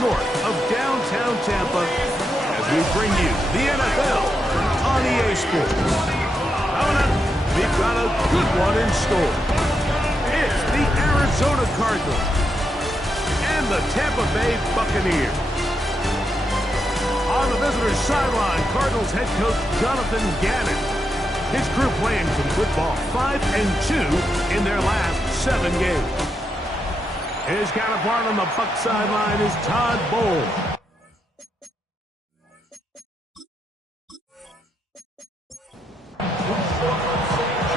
north of downtown Tampa as we bring you the NFL on EA Sports. Coming up, we've got a good one in store. It's the Arizona Cardinals and the Tampa Bay Buccaneers. On the visitor's sideline, Cardinals head coach Jonathan Gannon. His crew playing some football, 5-2 in their last 7 games. His counterpart on the Bucs sideline is Todd Bowles.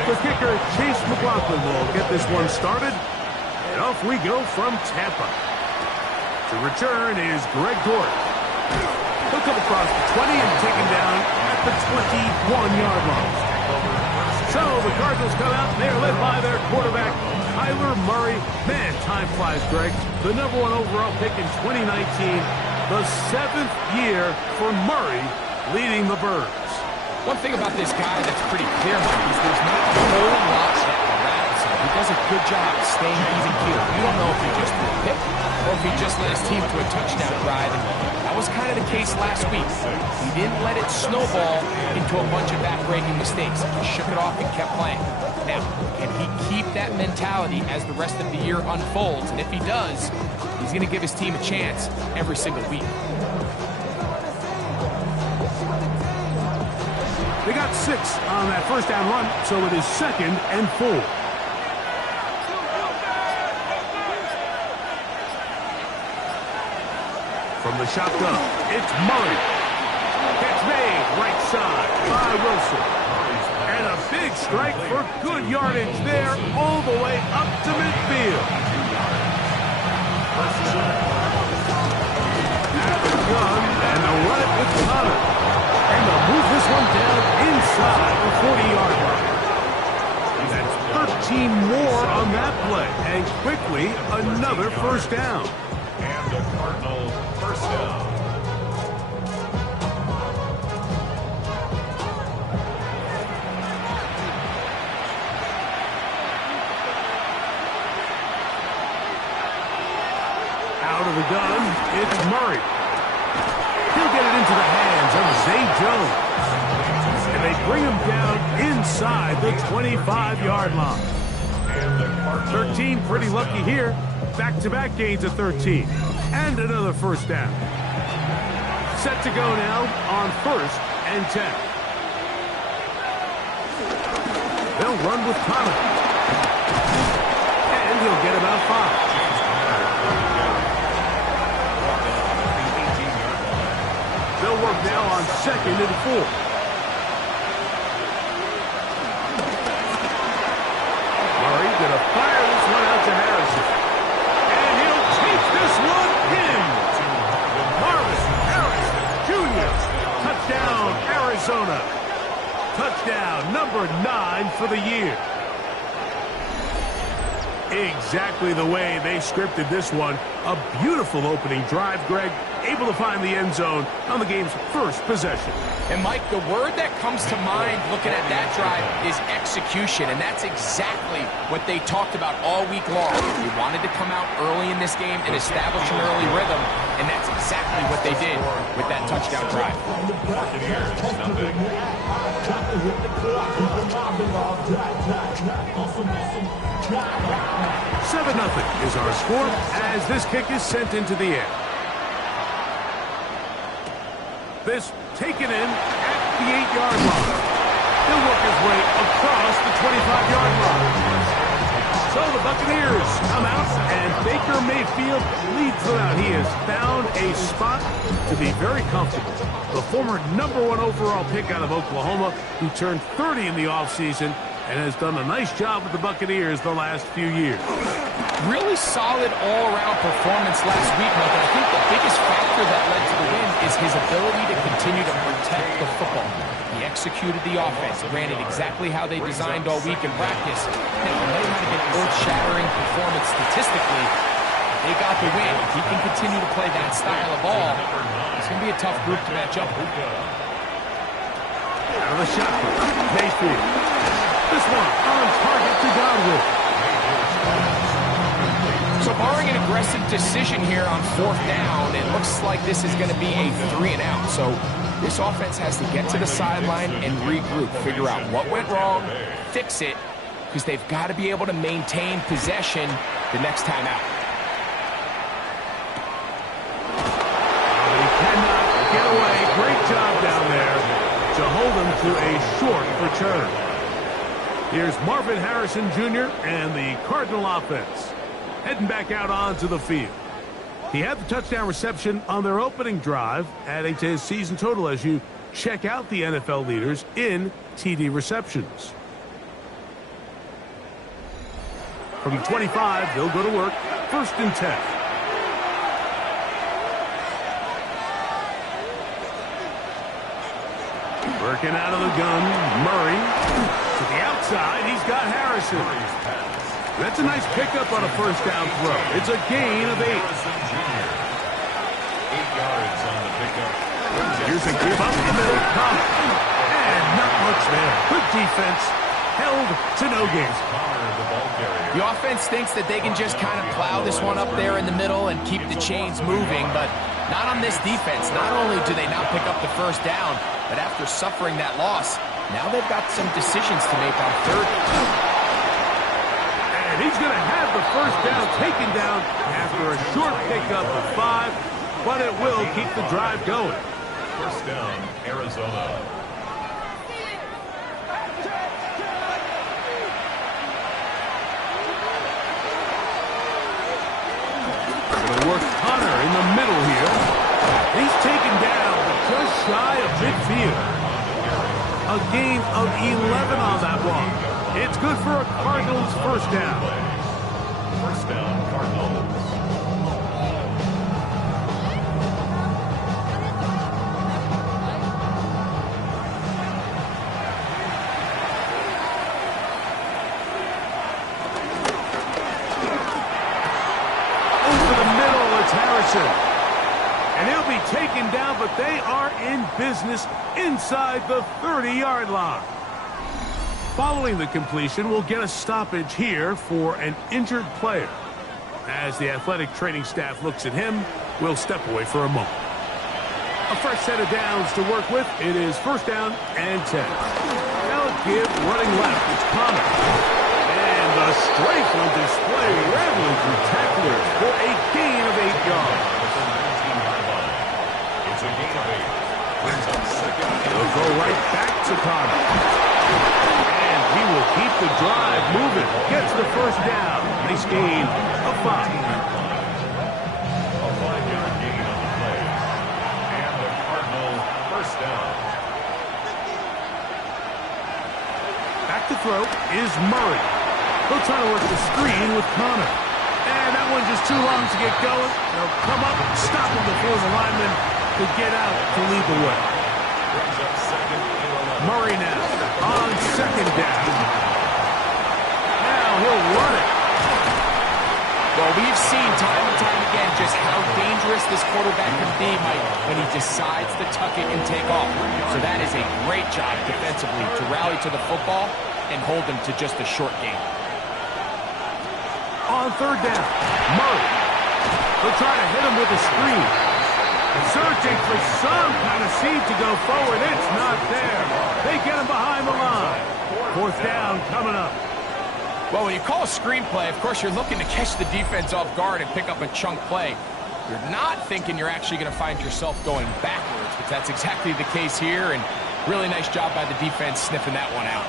The kicker, Chase McLaughlin, will get this one started. And off we go from Tampa. To return is Greg Dortch. He'll come across the 20 and taken down at the 21-yard line. So the Cardinals come out, and they are led by their quarterback, Kyler Murray. Man, time flies, Greg. The #1 overall pick in 2019. The 7th year for Murray leading the Birds. One thing about this guy that's pretty clear, Mike, is there's not a whole lot that rattles him. He does a good job staying even keeled. You don't know if he just threw a pick or if he just led his team to a touchdown drive. And that was kind of the case last week. He didn't let it snowball into a bunch of back-breaking mistakes. He shook it off and kept playing. Now, can he keep that mentality as the rest of the year unfolds? And if he does, he's going to give his team a chance every single week. They got 6 on that first down run, so it is 2nd and 4. From the shotgun, it's Murray. Catch made, right side by Wilson. And a big strike for good yardage there, all the way up to midfield. At the gun, and they'll run it with Connor. And they'll move this one down inside the 40-yard line. That's 13 more on that play. And quickly, another first down. And the Cardinal first down. Out of the gun, it's Murray. He'll get it into the hands of Zay Jones. And they bring him down inside the 25-yard line. 13, pretty lucky here. Back-to-back gains of 13. And another first down. Set to go now on 1st and 10. They'll run with Connor. And he'll get about 5. They'll work now on 2nd and 4. Murray gonna fire this one out to Harrison. And he'll take this one in. Marvin Harrison Jr. Touchdown, Arizona. Touchdown number 9 for the year. Exactly the way they scripted this one. A beautiful opening drive, Greg. Able to find the end zone on the game's first possession. And, Mike, the word that comes to mind looking at that drive is execution, and that's exactly what they talked about all week long. They wanted to come out early in this game and establish an early rhythm, and that's exactly what they did with that touchdown drive. 7-0 is our score as this kick is sent into the air. This taken in at the 8-yard line. He'll work his way across the 25-yard line. So the Buccaneers come out, and Baker Mayfield leads them out. He has found a spot to be very comfortable. The former #1 overall pick out of Oklahoma, who turned 30 in the offseason and has done a nice job with the Buccaneers the last few years. Really solid all-around performance last week, Mike. I think the biggest factor that led to the win is his ability to continue to protect the football. He executed the offense, ran it exactly how they designed all week in practice. Now, it might not have been earth-shattering performance statistically. They got the win. If he can continue to play that style of ball, it's going to be a tough group to match up with. Out of the shotgun, Mayfield. This one on target to Godwin. So barring an aggressive decision here on 4th down, it looks like this is going to be a 3-and-out. So this offense has to get to the sideline and regroup, figure out what went wrong, fix it, because they've got to be able to maintain possession the next time out. He cannot get away. Great job down there to hold him to a short return. Here's Marvin Harrison Jr. and the Cardinal offense heading back out onto the field. He had the touchdown reception on their opening drive, adding to his season total as you check out the NFL leaders in TD receptions. From the 25, they'll go to work. 1st and 10. Working out of the gun, Murray. To the outside, he's got Harrison. That's a nice pickup on a 1st down throw. It's a gain of 8. 8 yards on the pickup. Here's a give up the middle. And not much there. Good defense. Held to no gain. The offense thinks that they can just kind of plow this one up there in the middle and keep the chains moving, but not on this defense. Not only do they not pick up the 1st down, but after suffering that loss, now they've got some decisions to make on 3rd. And he's going to have the 1st down taken down after a short pickup of 5, but it will keep the drive going. 1st down, Arizona. Work Hunter in the middle here. He's taken down just shy of midfield. A gain of 11 on that one. It's good for a Cardinals 1st down. 1st down, Cardinals. And he'll be taken down, but they are in business inside the 30-yard line. Following the completion, we'll get a stoppage here for an injured player. As the athletic training staff looks at him, we'll step away for a moment. A fresh set of downs to work with. It is 1st down and 10. They'll give running left. It's Connor. And the strength on display, rattling through tacklers for a gain of 8 yards. It's a gain of 8. Brings up 2nd. They'll go right back to Connor. And he will keep the drive moving. Gets the 1st down. Nice gain of 5. A 5-yard gain on the play. And the Cardinal 1st down. Back to throw is Murray. He'll try to work the screen with Connor. And that one just too long to get going. They'll come up and stop him before the lineman to get out to lead the way. Brings up 2nd and 11. Murray now on 2nd down. Now he'll run it. Well, we've seen time and time again just how dangerous this quarterback can be, Mike, when he decides to tuck it and take off. So that is a great job defensively to rally to the football and hold him to just a short game. On 3rd down, Murray. They'll try to hit him with a screen. Searching for some kind of seed to go forward. It's not there. They get him behind the line. 4th down coming up. Well, when you call a screenplay, of course, you're looking to catch the defense off guard and pick up a chunk play. You're not thinking you're actually going to find yourself going backwards, but that's exactly the case here, and really nice job by the defense sniffing that one out.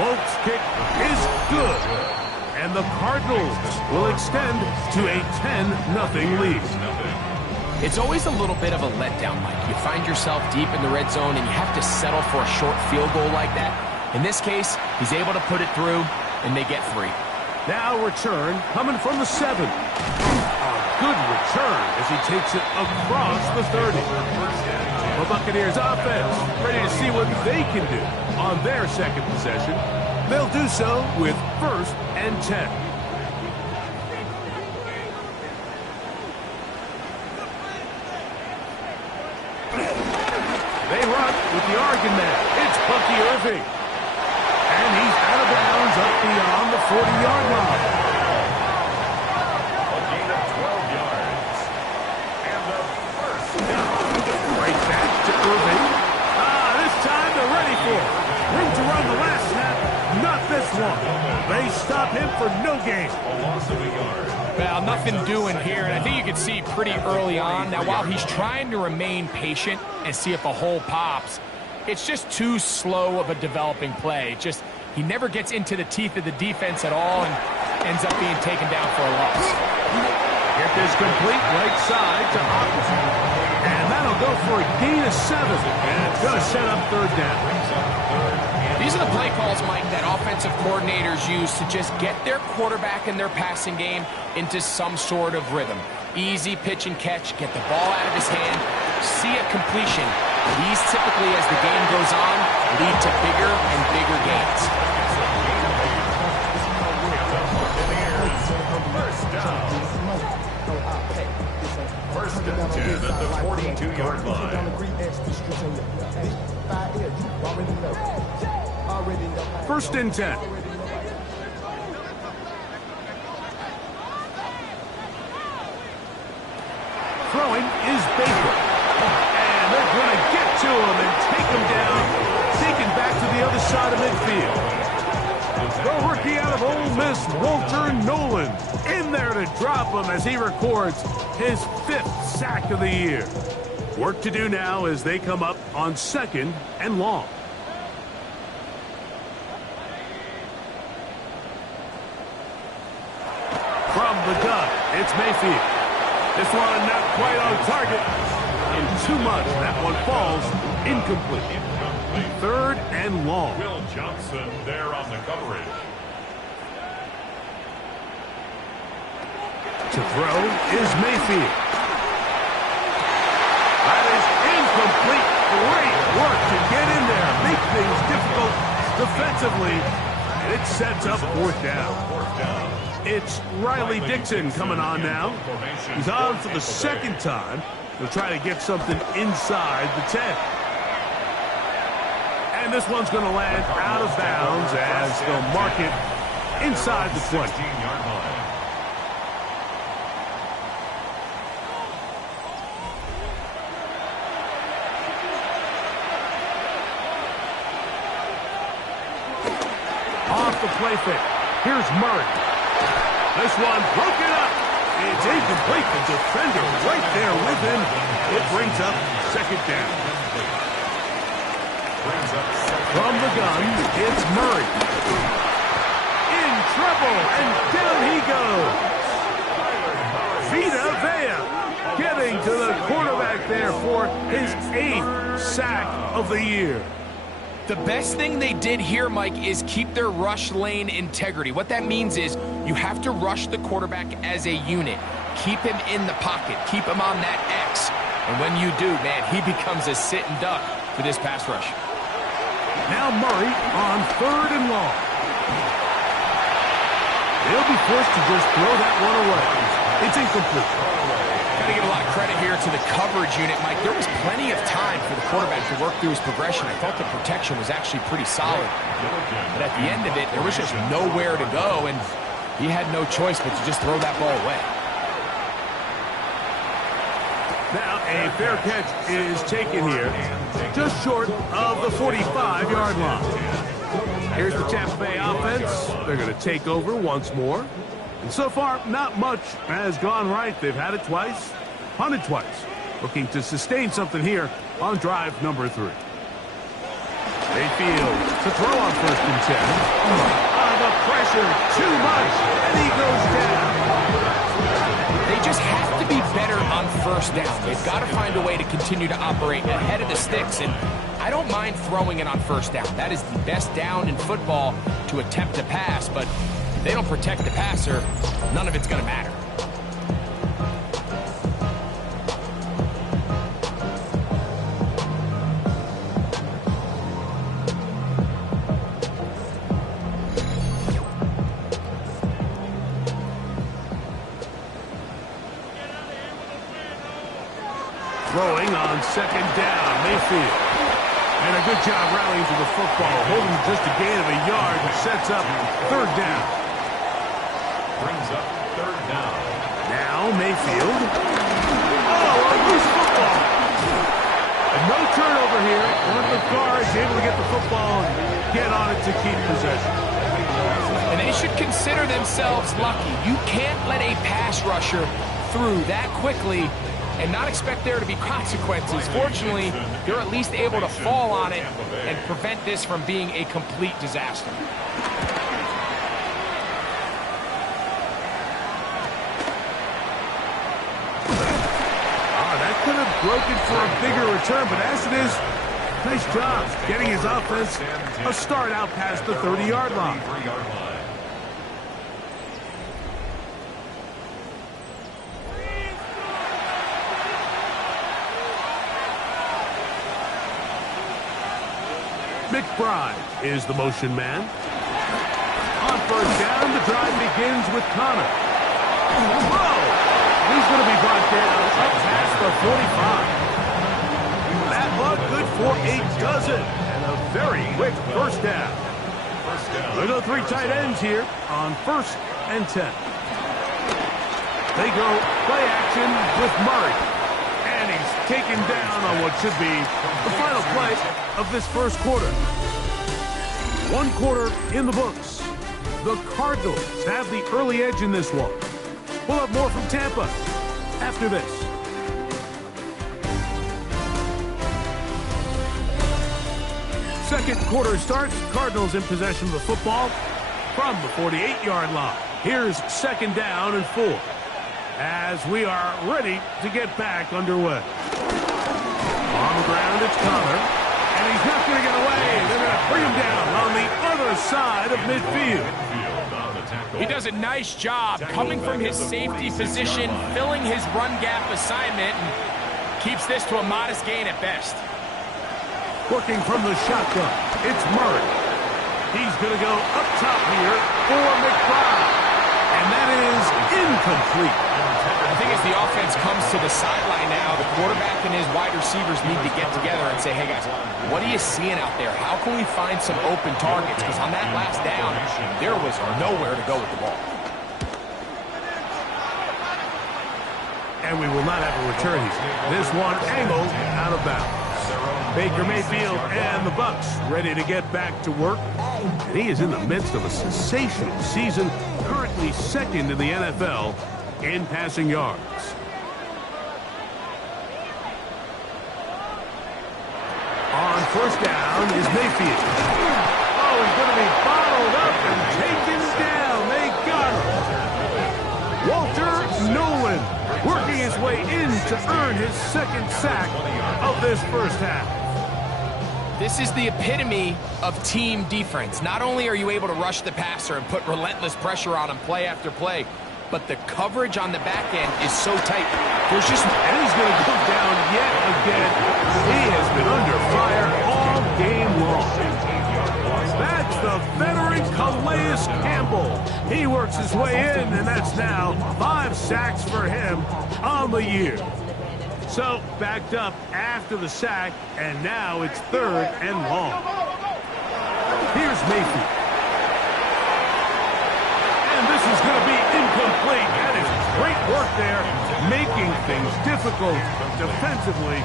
Folks' kick is good. And the Cardinals will extend to a 10-0 lead. It's always a little bit of a letdown, Mike. You find yourself deep in the red zone, and you have to settle for a short field goal like that. In this case, he's able to put it through, and they get 3. Now return coming from the 7. A good return as he takes it across the 30. The Buccaneers offense ready to see what they can do on their 2nd possession. They'll do so with 1st and 10. They run with the Oregon man. It's Bucky Irving. And he's out of bounds up the beyond the 40-yard line. A gain of 12 yards. And the first down. Right back to Irving. This time they're ready for it. Room to run the last snap. Not this one. They stop him for no gain. A loss of a yard. Well, nothing doing here, and I think you can see pretty early on. Now, while he's trying to remain patient and see if a hole pops, it's just too slow of a developing play. He never gets into the teeth of the defense at all and ends up being taken down for a loss. Get this complete right side to Hopkins. And that'll go for a gain of 7. And it's going to set up third down. These are the play calls, Mike, that offensive coordinators use to just get their quarterback and their passing game into some sort of rhythm. Easy pitch and catch, get the ball out of his hand, see a completion. These typically, as the game goes on, lead to bigger and bigger gains. First and 10 at the 42-yard line. First and 10. Throwing is Baker. And they're going to get to him and take him down, taken back to the other side of midfield. The rookie out of Ole Miss, Walter Nolan, in there to drop him as he records his 5th sack of the year. Work to do now as they come up on 2nd and long. From the gun, it's Mayfield. This one not quite on target. And too much. That one falls incomplete. 3rd and long. Will Johnson there on the coverage. To throw is Mayfield. That is incomplete. Great work to get in there. Make things difficult defensively. And it sets up 4th down. It's Riley Dixon coming on now. He's on for the 2nd time. He'll try to get something inside the 10. And this one's going to land out of bounds as they'll mark it inside the 20. 16-yard line. Off the play fake. Here's Murray. This one broken up. It's incomplete. The defender right there with him. It brings up 2nd down. From the gun, it's Murray. In trouble, and down he goes. Vita Vea getting to the quarterback there for his 8th sack of the year. The best thing they did here, Mike, is keep their rush lane integrity. What that means is you have to rush the quarterback as a unit. Keep him in the pocket. Keep him on that X. And when you do, man, he becomes a sit and duck for this pass rush. Now Murray on 3rd and long. They'll be forced to just throw that one away. It's incomplete. Got to give a lot of credit here to the coverage unit, Mike. There was plenty of time for the quarterback to work through his progression. I thought the protection was actually pretty solid. But at the end of it, there was just nowhere to go, and he had no choice but to just throw that ball away. Now a fair catch is taken here, just short of the 45-yard line. Here's the Tampa Bay offense. They're going to take over once more. And so far, not much has gone right. They've had it twice, punted twice. Looking to sustain something here on drive number 3. Mayfield to throw on 1st and 10. The pressure, too much, and he goes down. They just have to be better on 1st down. They've got to find a way to continue to operate ahead of the sticks, and I don't mind throwing it on 1st down. That is the best down in football to attempt to pass, but if they don't protect the passer, none of it's going to matter. Throwing on 2nd down, Mayfield. And a good job rallying to the football, holding just a gain of a yard and sets up third down. Brings up third down. Now Mayfield. Oh, a loose football. And no turnover here. One of the guards able to get the football and get on it to keep possession. And they should consider themselves lucky. You can't let a pass rusher through that quickly and not expect there to be consequences. Fortunately, they're at least able to fall on it and prevent this from being a complete disaster. That could have broken for a bigger return, but as it is, nice job getting his offense a start out past the 30-yard line. McBride is the motion man. On first down, the drive begins with Connor. Whoa! He's going to be brought down up past the 45. That bug good for a dozen and a very quick first down. They go three tight ends here on 1st and 10. They go play action with Murray. And he's taken down on what should be the final play of this first quarter. 1 quarter in the books. The Cardinals have the early edge in this one. We'll have more from Tampa after this. Second quarter starts. Cardinals in possession of the football from the 48-yard line. Here's 2nd down and 4 as we are ready to get back underway. On the ground, it's Connor. And he's not going to get away. They're going to bring him down on the other side of midfield. He does a nice job coming from his safety position, filling his run gap assignment, and keeps this to a modest gain at best. Working from the shotgun, it's Murray. He's going to go up top here for McBride. And that is incomplete. I think as the offense comes to the sideline now, the quarterback and his wide receivers need to get together and say, hey guys, what are you seeing out there? How can we find some open targets? Because on that last down, there was nowhere to go with the ball. And we will not have a return here. This one angled out of bounds. Baker Mayfield and the Bucs ready to get back to work. And he is in the midst of a sensational season, currently 2nd in the NFL in passing yards. On first down is Mayfield. Oh, he's going to be bottled up and taken down. They got him. Walter Nolan working his way in to earn his 2nd sack of this first half. This is the epitome of team defense. Not only are you able to rush the passer and put relentless pressure on him play after play, but the coverage on the back end is so tight. There's just, and he's going to go down yet again. He has been under fire all game long. That's the veteran Calais Campbell. He works his way in, and that's now 5 sacks for him on the year. So, backed up after the sack, and now it's 3rd and long. Here's Mayfield. And this is going to be incomplete. That is great work there, making things difficult defensively.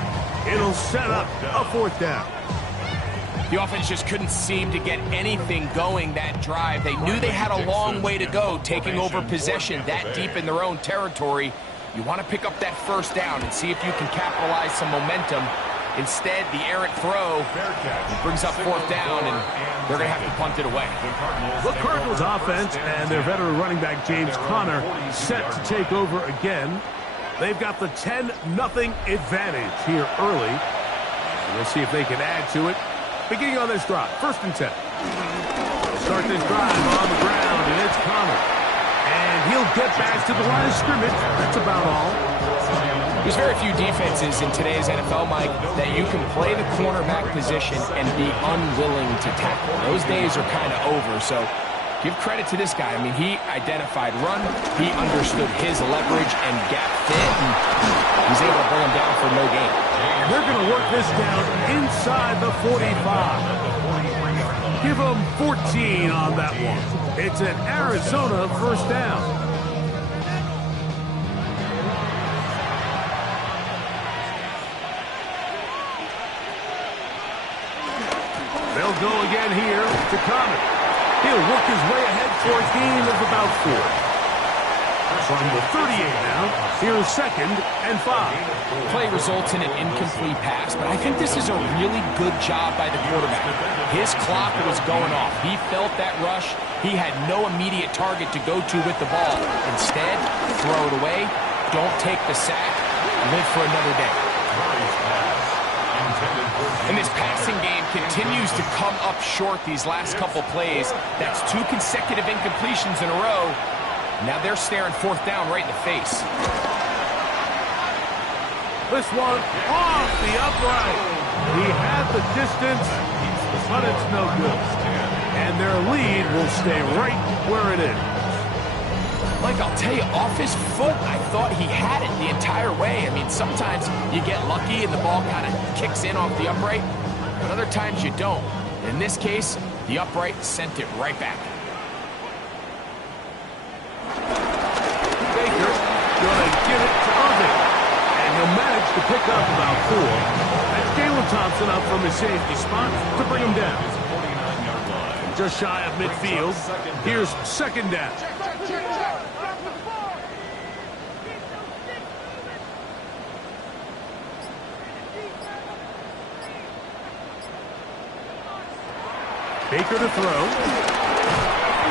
It'll set up a 4th down. The offense just couldn't seem to get anything going that drive. They knew they had a long way to go, taking over possession that deep in their own territory. You want to pick up that first down and see if you can capitalize some momentum. Instead, the errant throw brings up 4th down, and they're going to have to punt it away. The Cardinals offense and their veteran running back James Conner set to take over again. They've got the 10-0 advantage here early. We'll see if they can add to it. Beginning on this drive, 1st and 10. Start this drive on the ground, and it's Conner. And he'll get back to the line of scrimmage. That's about all. There's very few defenses in today's NFL, Mike, that you can play the cornerback position and be unwilling to tackle. Those days are kind of over, so Give credit to this guy. I mean, he identified run, he understood his leverage and gap fit, and he's able to bring him down for no gain. And they're going to work this down inside the 45. Give them 14 on that one. It's an Arizona first down. They'll go again here to Comet. He'll work his way ahead for a gain of about 4. From the 38 now, here's 2nd and 5. Play results in an incomplete pass, but I think this is a really good job by the quarterback. His clock was going off. He felt that rush. He had no immediate target to go to with the ball. Instead, throw it away. Don't take the sack. Live for another day. And this passing game continues to come up short these last couple plays. That's 2 consecutive incompletions in a row. Now they're staring 4th down right in the face. This one off the upright. He had the distance, but it's no good. And their lead will stay right where it is. Like, I'll tell you, off his foot, I thought he had it the entire way. I mean, sometimes you get lucky and the ball kind of kicks in off the upright, but other times you don't. In this case, the upright sent it right back. Baker going to give it to Irving, and he'll manage to pick up about 4. That's Jalen Thompson up from his safety spot to bring him down. Just shy of midfield. Here's 2nd down. Baker to throw.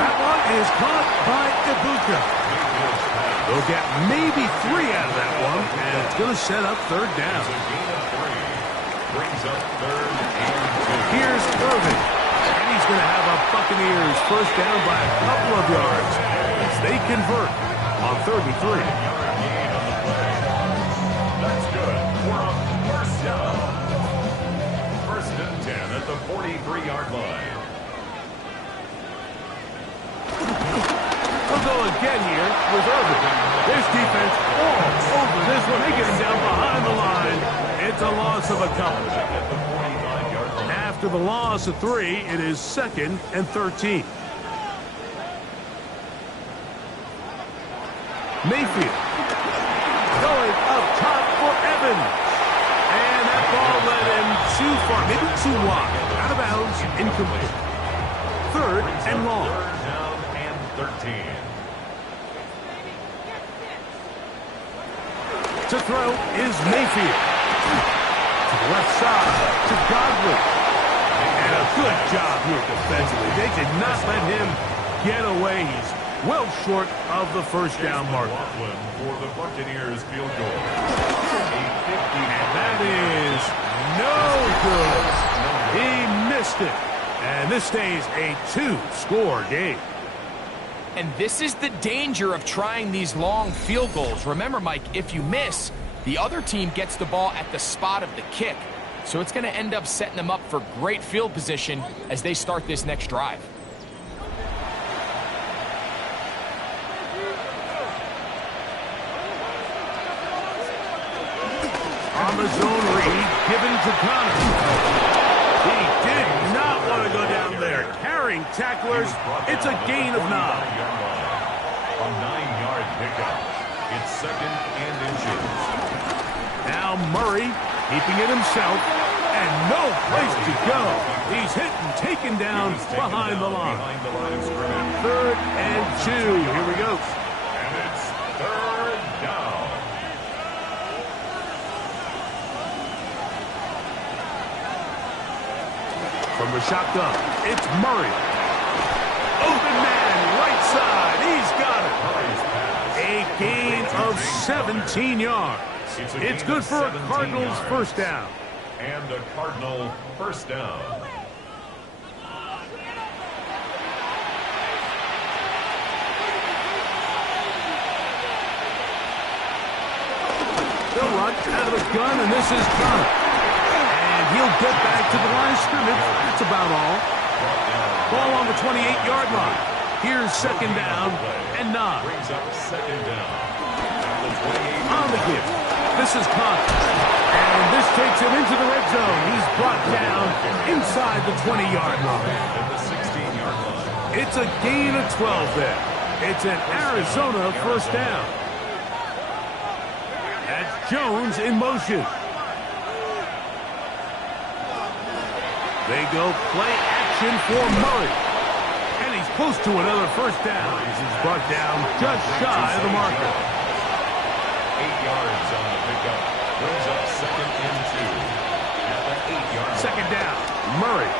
That one is caught by Ibuka. They'll get maybe 3 out of that one, and it's going to set up 3rd down. Here's Irving, and he's going to have a Buccaneers first down by a couple of yards as they convert on 3rd and 3. That's good for a first down. 1st and 10 at the 43-yard line. We'll go again here with Irving. This defense all over this one. They get him down behind the line. It's a loss of a couple. After the loss of 3, it is 2nd and 13. Mayfield going up top for Evans. And that ball led him too far, maybe too wide. Out of bounds, incomplete. 3rd and long. 3rd down and 13. To throw is Mayfield. To the left side, to Godwin. And a good job here defensively. They did not let him get away. He's well short of the first down mark. For the Buccaneers field goal. And that is no good. He missed it. And this stays a 2-score game. And this is the danger of trying these long field goals. Remember, Mike, if you miss, the other team gets the ball at the spot of the kick. So it's going to end up setting them up for great field position as they start this next drive. On the zone read, given to Connor. He did not want to go down there. Carrying tacklers, it's a gain of 9. A 9-yard pickup. It's 2nd and inches. Now Murray keeping it himself, and no place to go. He's hit and taken down behind the line. 3rd and 2. Here we go. And it's 3rd down. From the shotgun, it's Murray. Open man, right side. He's got it. A gain of 17 yards. It's good for a Cardinals first down. And a Cardinal first down. They'll run out of the gun, and this is Connor. And he'll get back to the line of scrimmage. That's about all. Ball on the 28-yard line. Here's second down and 9. Brings up second down. On the give. This is caught. And this takes him into the red zone. He's brought down inside the 20-yard line. At the 16-yard line. It's a gain of 12 there. It's an Arizona first down. That's Jones in motion. They go play action for Murray. And he's close to another first down. He's brought down just shy of the marker. 8 yards on the pickup. Brings up second and 2. At the 8-yard line. Second down. Murray.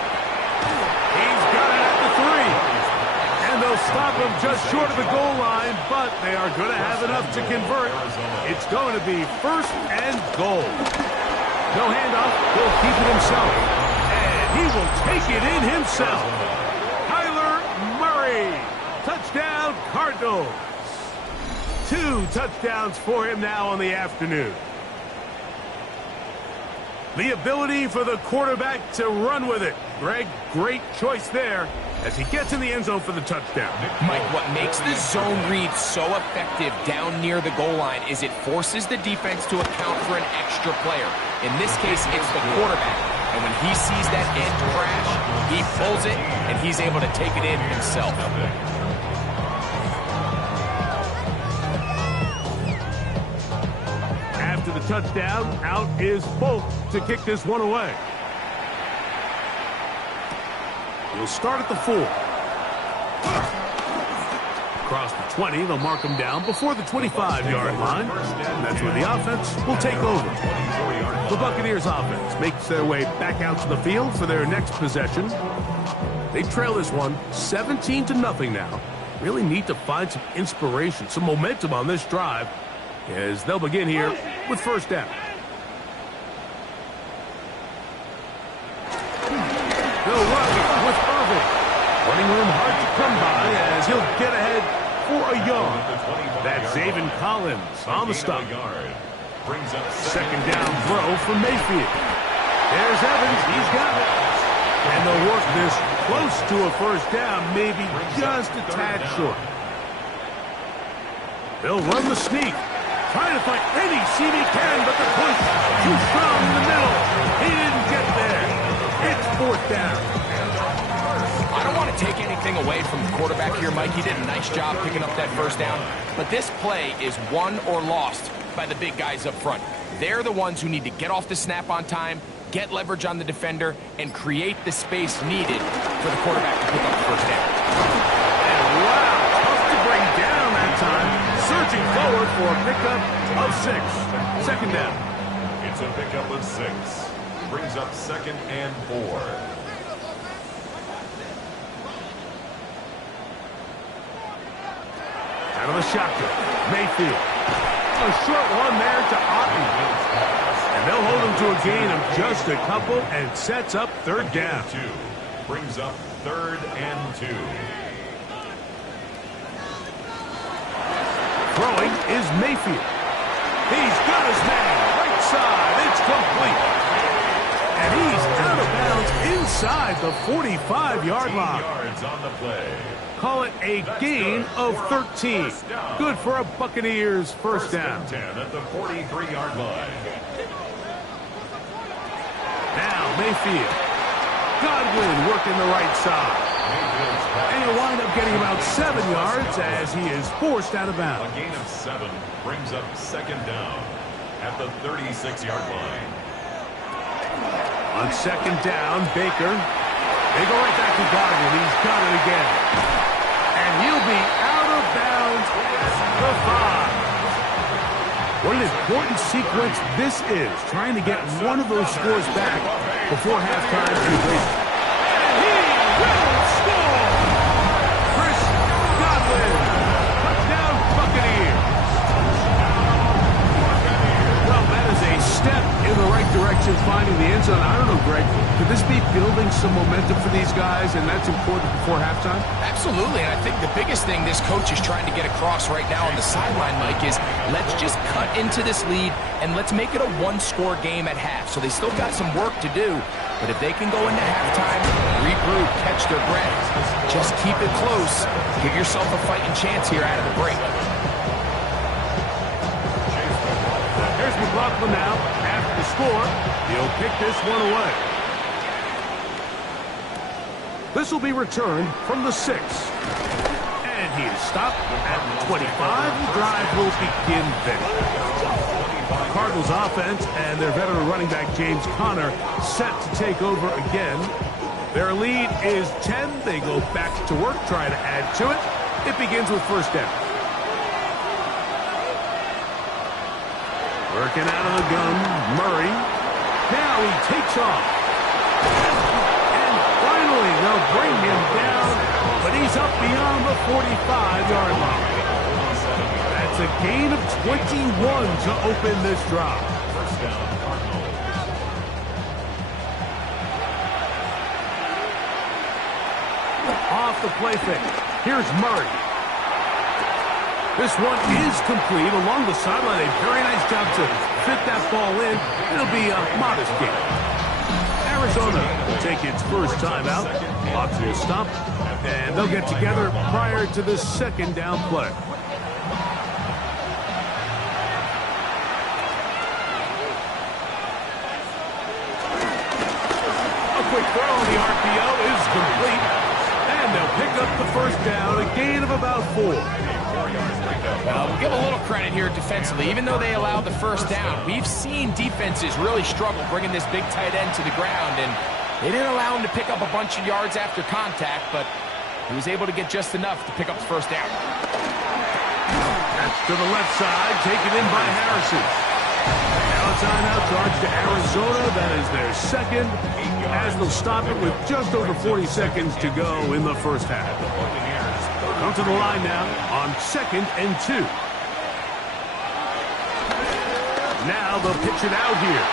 He's got it at the 3. And they'll stop him just short of the goal line, but they are going to have enough to convert. It's going to be first and goal. No handoff. He'll keep it himself. And he will take it in himself. Kyler Murray. Touchdown, Cardinals. 2 touchdowns for him now on the afternoon. The ability for the quarterback to run with it. Greg, great choice there as he gets in the end zone for the touchdown. Mike, what makes the zone read so effective down near the goal line is it forces the defense to account for an extra player. In this case, it's the quarterback. And when he sees that end crash, he pulls it, and he's able to take it in himself. After the touchdown, out is Folk to kick this one away. He'll start at the 4. Across the 20, they'll mark him down before the 25-yard line. And that's where the offense will take over. The Buccaneers offense makes their way back out to the field for their next possession. They trail this one 17-0 now. Really need to find some inspiration, some momentum on this drive as they'll begin here with first down. They'll run with Irving. Running room hard to come by as he'll get ahead for a yard. That's Zaven Collins on the stop. Second down throw for Mayfield. There's Evans. He's got it. And they'll work this close to a first down, maybe just a tad short. They'll run the sneak. Trying to find any seam he can, but the push too strong in the middle. He didn't get there. It's fourth down. I don't want to take anything away from the quarterback here, Mike. He did a nice job picking up that first down. But this play is won or lost by the big guys up front. They're the ones who need to get off the snap on time, get leverage on the defender, and create the space needed for the quarterback to pick up the first down. And wow, tough to bring down that time. Surging forward for a pickup of 6. Second down. It's a pickup of 6. Brings up second and 4. Out of the shotgun, Mayfield. A short one there to Otten. And they'll hold him to a gain of just a couple and sets up third down. 2. Brings up third and 2. Throwing is Mayfield. He's got his man. Right side. It's complete. And he's out of bounds inside the 45-yard line. Yards on the play. Call it a gain of 13. Good for a Buccaneers first down. 10 at the 43-yard line. Now Mayfield. Godwin working the right side. And he'll wind up getting about 7 yards as he is forced out of bounds. A gain of 7 brings up second down at the 36-yard line. On second down, Baker. They go right back to Godwin. He's got it again. And he'll be out of bounds at the 5. What an important sequence this is, trying to get one of those scores back before halftime. And he will score! Chris Godwin, touchdown Buccaneers. Well, that is a step in the right direction, finding the end zone. I don't know, Greg, could this be building some momentum for these guys, and that's important before halftime? Absolutely, and I think the biggest thing this coach is trying to get across right now on the sideline, Mike, is let's just cut into this lead and let's make it a one-score game at half. So they still got some work to do, But if they can go into halftime, regroup, catch their breath, just keep it close. Give yourself a fighting chance here out of the break. Here's McLaughlin now. After the score, he'll kick this one away. This will be returned from the 6. And he is stopped at the 25. The drive will begin then. Cardinals offense and their veteran running back James Conner set to take over again. Their lead is 10. They go back to work, try to add to it. It begins with first down. Working out of the gun, Murray. Now he takes off. And finally, they'll bring him down, but he's up beyond the 45-yard line. That's a gain of 21 to open this drive. First down, Cardinals. Off the play fake. Here's Murray. This one is complete along the sideline. A very nice job to fit that ball in. It'll be a modest gain. Arizona will take its first time out. Bucs will stop, and they'll get together prior to the second down play. A quick throw on the RPO is complete, and they'll pick up the first down, a gain of about 4. We'll give a little credit here defensively. Even though they allowed the first down, we've seen defenses really struggle bringing this big tight end to the ground, and they didn't allow him to pick up a bunch of yards after contact, but he was able to get just enough to pick up the first down. That's to the left side, taken in by Harrison. Now a timeout charge to Arizona. That is their second, as they'll stop it with just over 40 seconds to go in the first half. Come to the line now on 2nd and 2. Now they'll pitch it out here.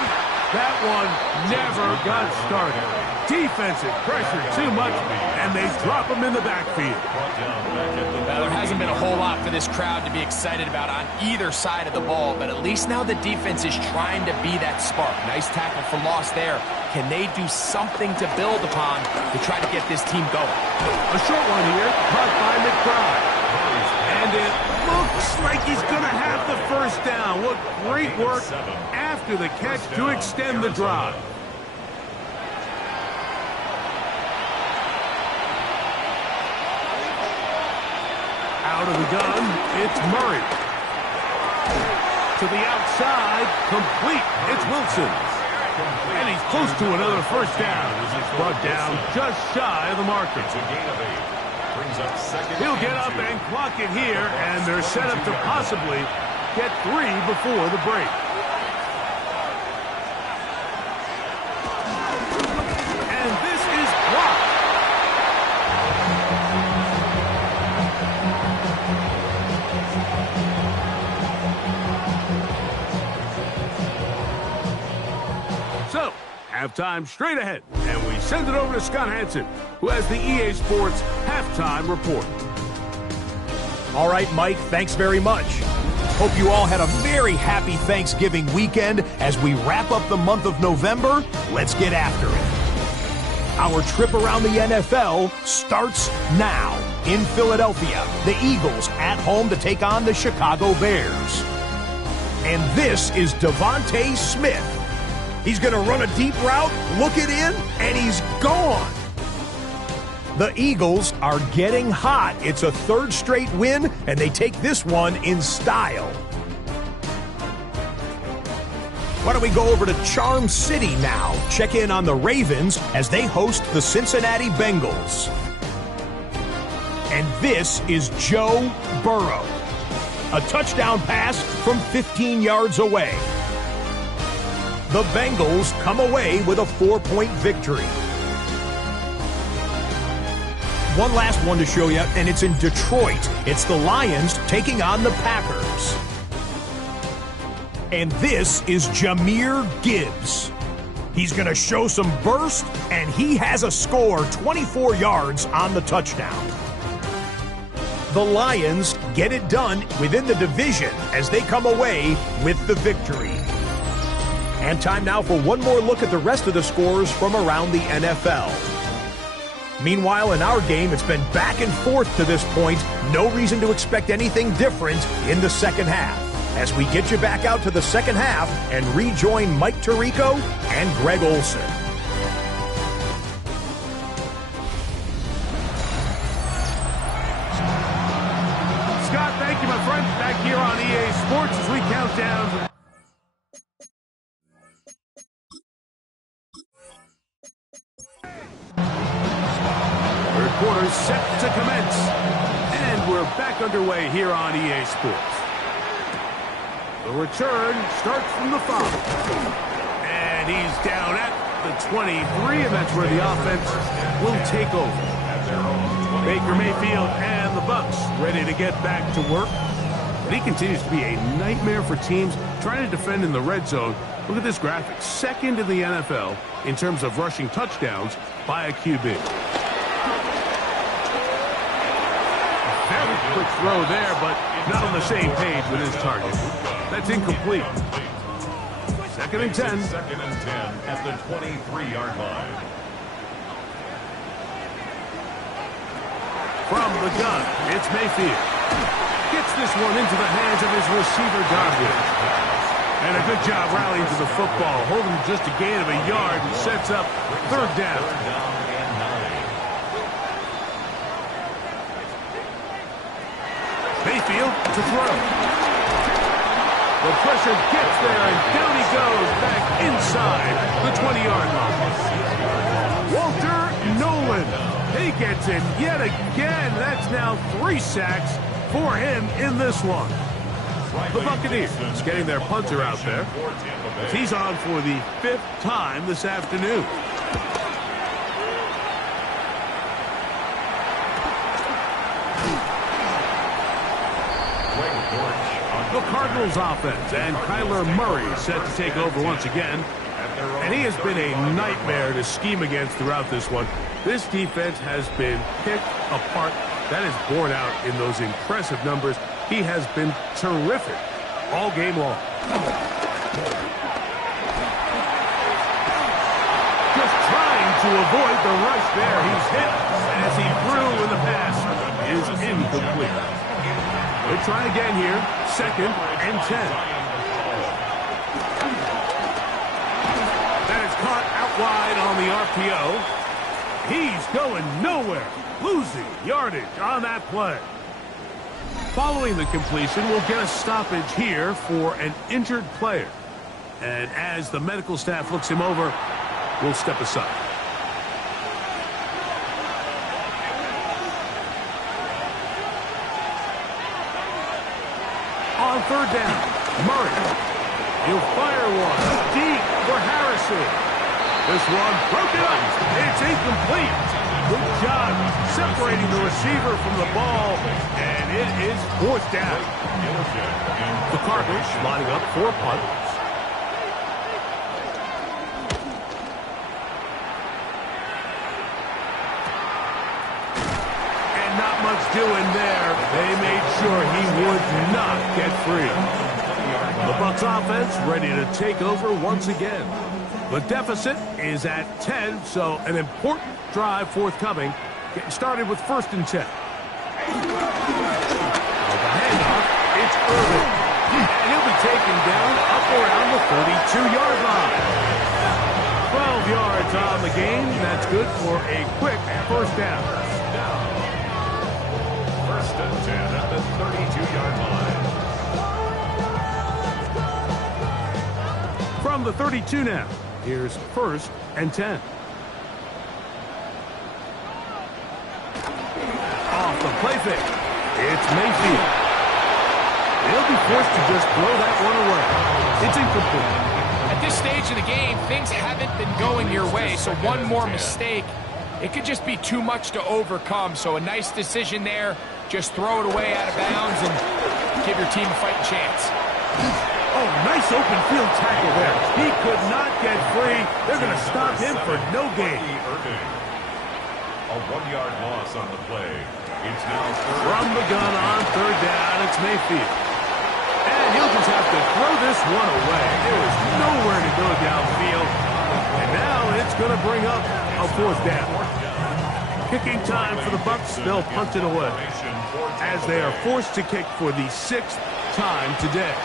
That one never got started. Defensive pressure too much, and they drop him in the backfield. Well, there hasn't been a whole lot for this crowd to be excited about on either side of the ball, but at least now the defense is trying to be that spark. Nice tackle for loss there. Can they do something to build upon to try to get this team going? A short one here, caught by McBride. And it looks like he's going to have the first down. What great work after the catch to extend the drive. Out of the gun, it's Murray. To the outside, complete. It's Wilson. And he's close to another first down as it's brought down just shy of the marker. He'll get up and clock it here, and they're set up to possibly get 3 before the break. And this is blocked. So, halftime straight ahead, and we send it over to Scott Hansen, who has the EA Sports halftime report. All right, Mike, thanks very much. Hope you all had a very happy Thanksgiving weekend. As we wrap up the month of November, let's get after it. Our trip around the NFL starts now. In Philadelphia, the Eagles at home to take on the Chicago Bears. And this is Devontae Smith. He's going to run a deep route, look it in, and he's gone. The Eagles are getting hot. It's a 3rd straight win, and they take this one in style. Why don't we go over to Charm City now? Check in on the Ravens as they host the Cincinnati Bengals. And this is Joe Burrow. A touchdown pass from 15 yards away. The Bengals come away with a 4-point victory. One last one to show you, and it's in Detroit. It's the Lions taking on the Packers. And this is Jahmyr Gibbs. He's going to show some burst, and he has a score, 24 yards on the touchdown. The Lions get it done within the division as they come away with the victory. And time now for one more look at the rest of the scores from around the NFL. Meanwhile, in our game, it's been back and forth to this point. No reason to expect anything different in the second half, as we get you back out to the second half and rejoin Mike Tirico and Greg Olson. Scott, thank you, my friend. Back here on EA Sports as we count down. Third quarter set to commence. And we're back underway here on EA Sports. The return starts from the 5. And he's down at the 23, and that's where the offense will take over. Baker Mayfield and the Bucs ready to get back to work. But he continues to be a nightmare for teams trying to defend in the red zone. Look at this graphic. Second in the NFL in terms of rushing touchdowns by a QB. Very quick throw there, but not on the same page with his target. That's incomplete. Second and 10. Second and 10 at the 23-yard line. From the gun, it's Mayfield. Gets this one into the hands of his receiver, Godwin. And a good job rallying to the football, holding just a gain of a yard and sets up third down. Mayfield to throw. The pressure gets there, and down he goes back inside the 20-yard line. Walter Nolan. He gets it yet again. That's now 3 sacks for him in this one. The Buccaneers getting their punter out there. He's on for the 5th time this afternoon. The Cardinals offense, and Kyler Murray set to take over once again. And he has been a nightmare to scheme against throughout this one. This defense has been picked apart. That is borne out in those impressive numbers. He has been terrific all game long. Just trying to avoid the rush there. He's hit as he threw, and the pass is incomplete. They try again here. Second and 10. That is caught out wide on the RPO. He's going nowhere. Losing yardage on that play. Following the completion, we'll get a stoppage here for an injured player. And as the medical staff looks him over, we'll step aside. On third down, Murray. He'll fire one deep for Harrison. This one broken up. It's incomplete. Good job separating the receiver from the ball, and it is 4th down. The Cardinals lining up for a punt. And not much doing there. They made sure he would not get free. The Bucs offense ready to take over once again. The deficit is at 10, so an important drive forthcoming. Getting started with 1st and 10. The handoff, it's Irvin. And he'll be taken down up around the 32-yard line. 12 yards on the game. That's good for a quick 1st down. 1st and 10 at the 32-yard line. From the 32 now. Here's 1st and 10. Off the play fake. It's Mayfield. He'll be forced to just throw that one away. It's incomplete. At this stage of the game, things haven't been going your way, so one more mistake, it could just be too much to overcome. So a nice decision there. Just throw it away out of bounds and give your team a fighting chance. Oh, nice open field tackle there. He could not get free. They're going to stop him for no gain. A 1-yard loss on the play. It's now from the gun on 3rd down. It's Mayfield. And he'll just have to throw this one away. There was nowhere to go downfield. And now it's going to bring up a fourth down. Kicking time for the Bucs. They'll punt it away as they are forced to kick for the 6th time today.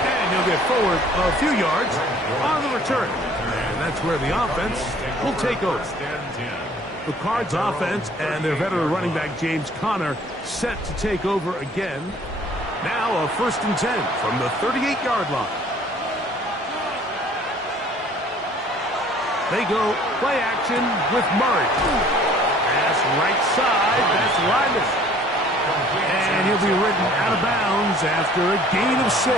And he'll get forward a few yards on the return. And that's where the offense will take over. The Cards offense and their veteran running back James Conner set to take over again. Now a 1st and 10 from the 38-yard line. They go play action with Murray. Pass right side. That's Lyman. And he'll be ridden out of bounds after a gain of 6.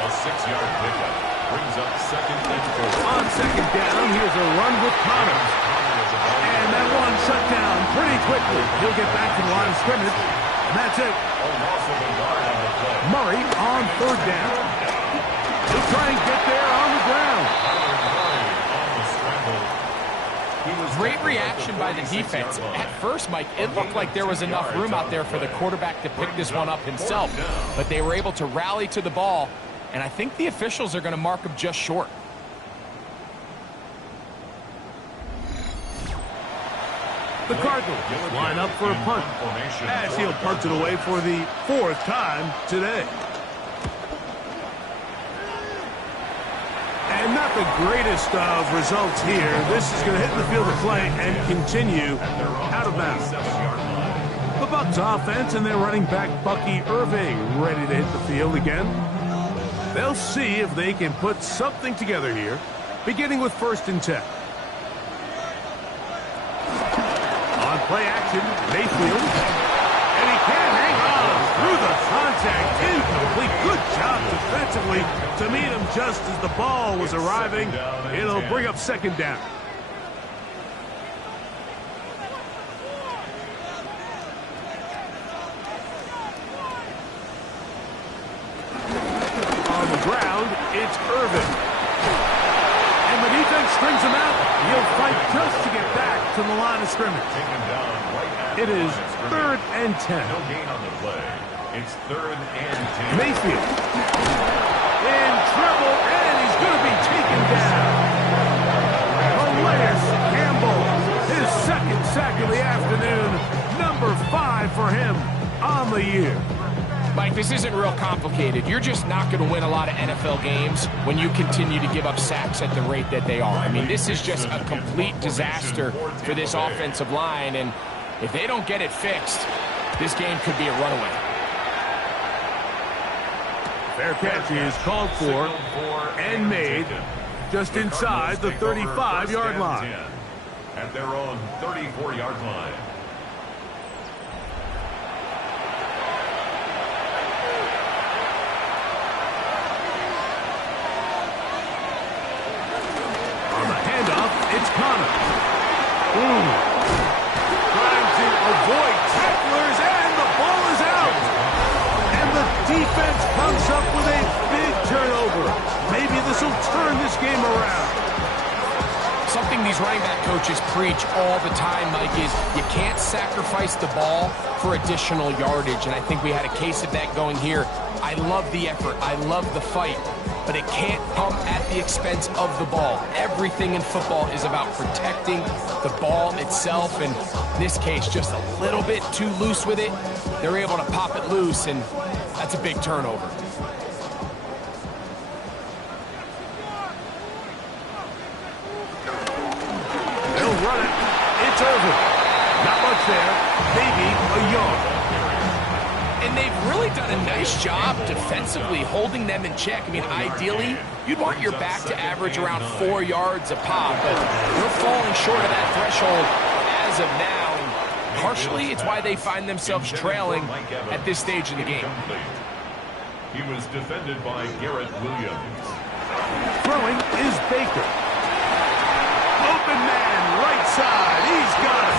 A 6-yard pickup brings up 2nd and 4. On 2nd down, here's a run with Conner. And that one shut down pretty quickly. He'll get back to the line of scrimmage. And that's it. Murray on 3rd down. He'll try and get there on the ground. Great reaction by the defense. At first, Mike, it looked like there was enough room out there for the quarterback to pick this one up himself. But they were able to rally to the ball, and I think the officials are going to mark him just short. The Cardinals line up for a punt as he'll punt it away for the 4th time today. And not the greatest of results here. This is going to hit the field of play and continue out of bounds. The Bucs offense and their running back Bucky Irving ready to hit the field again. They'll see if they can put something together here, beginning with 1st and 10. On play action, Mayfield. And he can't hang on through the contact. Incomplete. Good job defensively to meet him just as the ball was arriving. It'll bring up 2nd down. On the ground, it's Irvin. And the defense strings him out. He'll fight just to get back to the line of scrimmage. It is 3rd and 10. No gain on the play. It's 3rd and 10. Mayfield in trouble, and he's going to be taken down. Elias Campbell, his 2nd sack of the afternoon. Number 5 for him on the year. Mike, this isn't real complicated. You're just not going to win a lot of NFL games when you continue to give up sacks at the rate that they are. I mean, this is just a complete disaster for this offensive line, and if they don't get it fixed, this game could be a runaway. Fair catch is called for and made just inside the 35-yard line. At their own 34-yard line. On the handoff, it's Conner. Trying to avoid tacklers, and the ball is out. And the defense comes up with a big turnover. Maybe this will turn this game around. Something these running back coaches preach all the time, Mike, is you can't sacrifice the ball for additional yardage, and I think we had a case of that going here. I love the effort. I love the fight, but it can't come at the expense of the ball. Everything in football is about protecting the ball itself, and in this case, just a little bit too loose with it. They're able to pop it loose, and that's a big turnover. They'll run it. It's over. Not much there. Maybe a yard. And they've really done a nice job defensively holding them in check. I mean, ideally, you'd want your back to average around 4 yards a pop, but they're falling short of that threshold as of now. And partially, it's why they find themselves trailing at this stage in the game. He was defended by Garrett Williams. Throwing is Baker. Open man, right side. He's got it.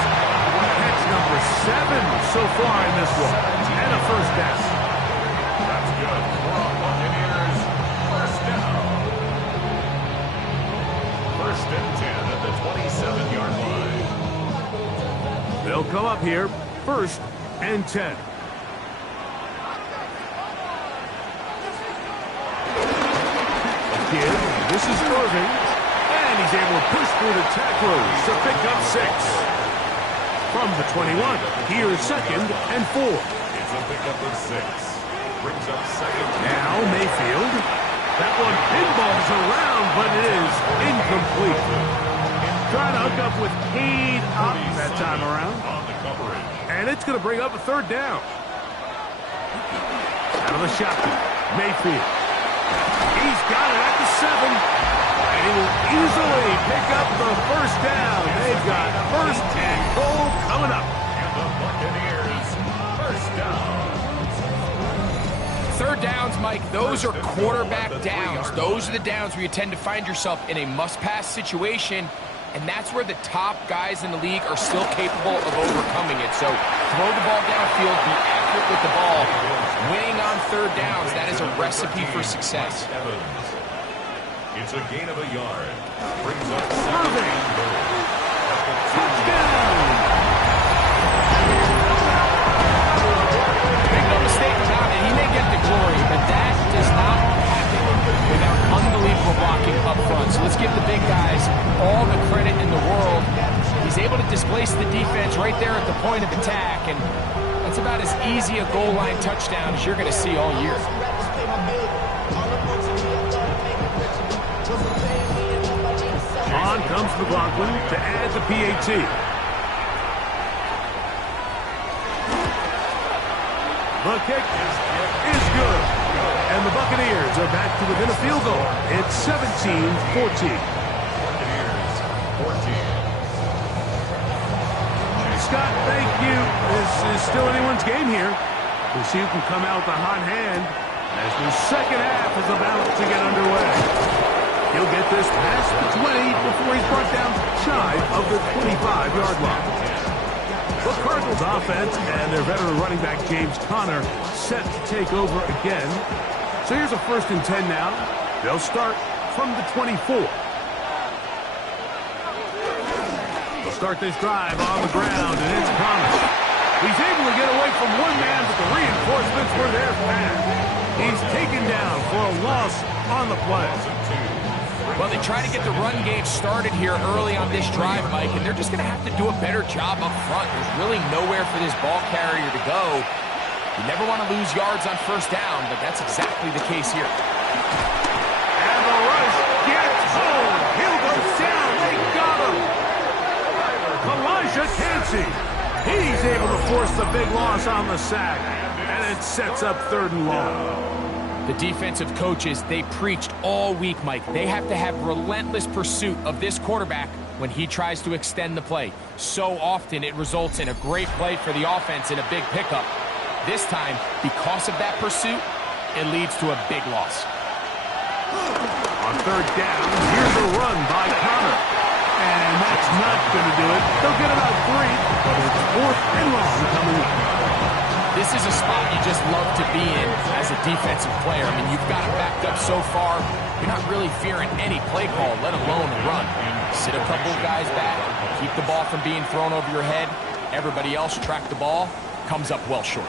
Catch number 7 so far in this one. And a first down. That's good for a Buccaneers first down. 1st and 10 at the 27-yard line. They'll come up here, 1st and 10. Again, this is Irving, and he's able to push through the tacklers to pick up 6. From the 21, here's 2nd and 4. It's a pickup of 6. Brings up 2nd. Now Mayfield. That one pinballs around, but it is incomplete. Trying to hook up with Cade up that time around. On the coverage. And it's going to bring up a 3rd down. Out of the shotgun, Mayfield. He's got it at the 7. And he will easily pick up the 1st down. They've got 1st and goal coming up. And the Buccaneers, 1st down. 3rd downs, Mike, those are quarterback downs. Those are the downs where you tend to find yourself in a must-pass situation, and that's where the top guys in the league are still capable of overcoming it. So throw the ball downfield, be accurate with the ball. Winning on 3rd downs, that is a recipe for success. Evans. It's a gain of a yard. Brings up 2nd Irving. and goal. Touchdown! Make no mistake about it, he may get the glory, but that does not happen without unbelievable blocking up front. So let's give the big guys all the credit in the world. He's able to displace the defense right there at the point of attack, and that's about as easy a goal line touchdown as you're going to see all year. On comes McLaughlin to add the PAT. The kick is good. And the Buccaneers are back to within a field goal. It's 17-14. Buccaneers, 14. Scott, thank you. This is still anyone's game here. We'll see who can come out with a hot hand as the 2nd half is about to get underway. He'll get this past the 20 before he's brought down shy of the 25-yard line. The Cardinals offense and their veteran running back James Conner set to take over again. So here's a 1st and 10 now. They'll start from the 24. They'll start this drive on the ground, and it's Conner. He's able to get away from one man, but the reinforcements were there fast. He's taken down for a loss on the play. Well, they try to get the run game started here early on this drive, Mike, and they're just going to have to do a better job up front. There's really nowhere for this ball carrier to go. You never want to lose yards on 1st down, but that's exactly the case here. And the rush gets home. He'll go down. They got him. Elijah Cansey. He's able to force the big loss on the sack, and it sets up 3rd and long. The defensive coaches, they preached all week, Mike. They have to have relentless pursuit of this quarterback when he tries to extend the play. So often it results in a great play for the offense and a big pickup. This time, because of that pursuit, it leads to a big loss. On 3rd down, here's a run by Conner. And that's not going to do it. They'll get about 3, but it's 4th and long coming up. This is a spot you just love to be in as a defensive player. I mean, you've got it backed up so far, you're not really fearing any play call, let alone a run. Sit a couple of guys back, keep the ball from being thrown over your head. Everybody else track the ball, comes up well short.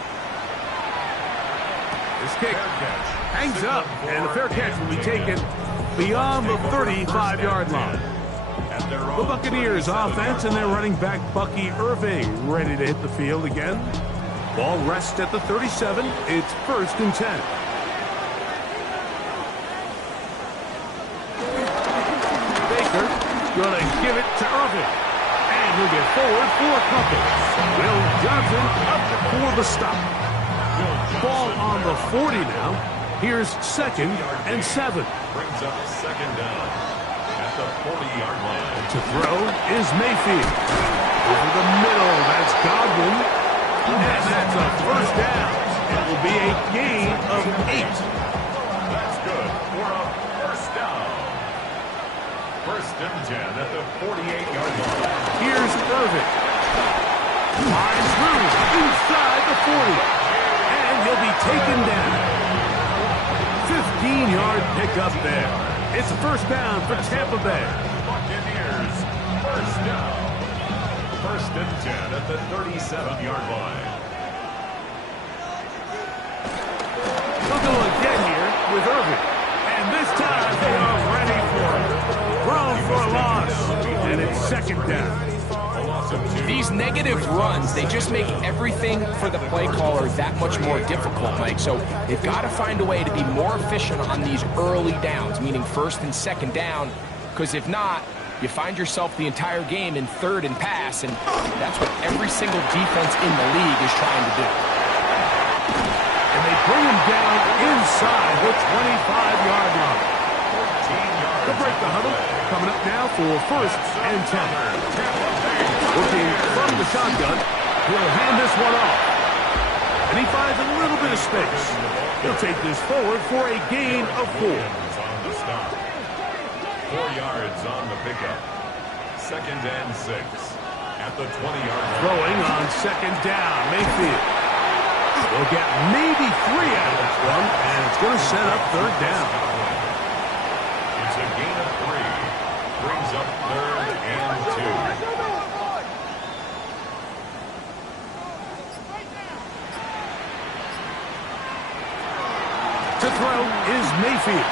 This kick hangs up, and the fair catch will be taken beyond the 35-yard line. The Buccaneers offense and their running back Bucky Irving ready to hit the field again. Ball rests at the 37. It's 1st and 10. Baker going to give it to Irving. And he'll get forward for a couple. Will Johnson up for the stop. Ball on the 40 now. Here's 2nd and 7. Brings up 2nd down at the 40-yard line. To throw is Mayfield. Over the middle, that's Godwin. And that's a 1st down. It will be a gain of 8. That's good for a 1st down. 1st and 10 at the 48-yard line. Here's Irving. Finds room inside the 40. And he'll be taken down. 15-yard pickup there. It's a 1st down for Tampa Bay. Buccaneers, 1st down. First and 10 at the 37-yard line. They'll go again here with Irving. And this time they are ready for it. Thrown for a loss. And it's second down. These negative runs, they just make everything for the play caller that much more difficult, Mike. So they've got to find a way to be more efficient on these early downs, meaning first and second down, because if not, you find yourself the entire game in third and pass, and that's what every single defense in the league is trying to do. And they bring him down inside the 25-yard line. They'll break the huddle. Coming up now for first and 10. Looking from the shotgun, he'll hand this one off. And he finds a little bit of space. He'll take this forward for a gain of 4. 4 yards on the pickup. Second and 6 at the 20-yard line. Throwing on second down, Mayfield. They'll get maybe 3 out of this one, and it's going to set up third down. It's a gain of 3. Brings up third and 2. To throw is Mayfield.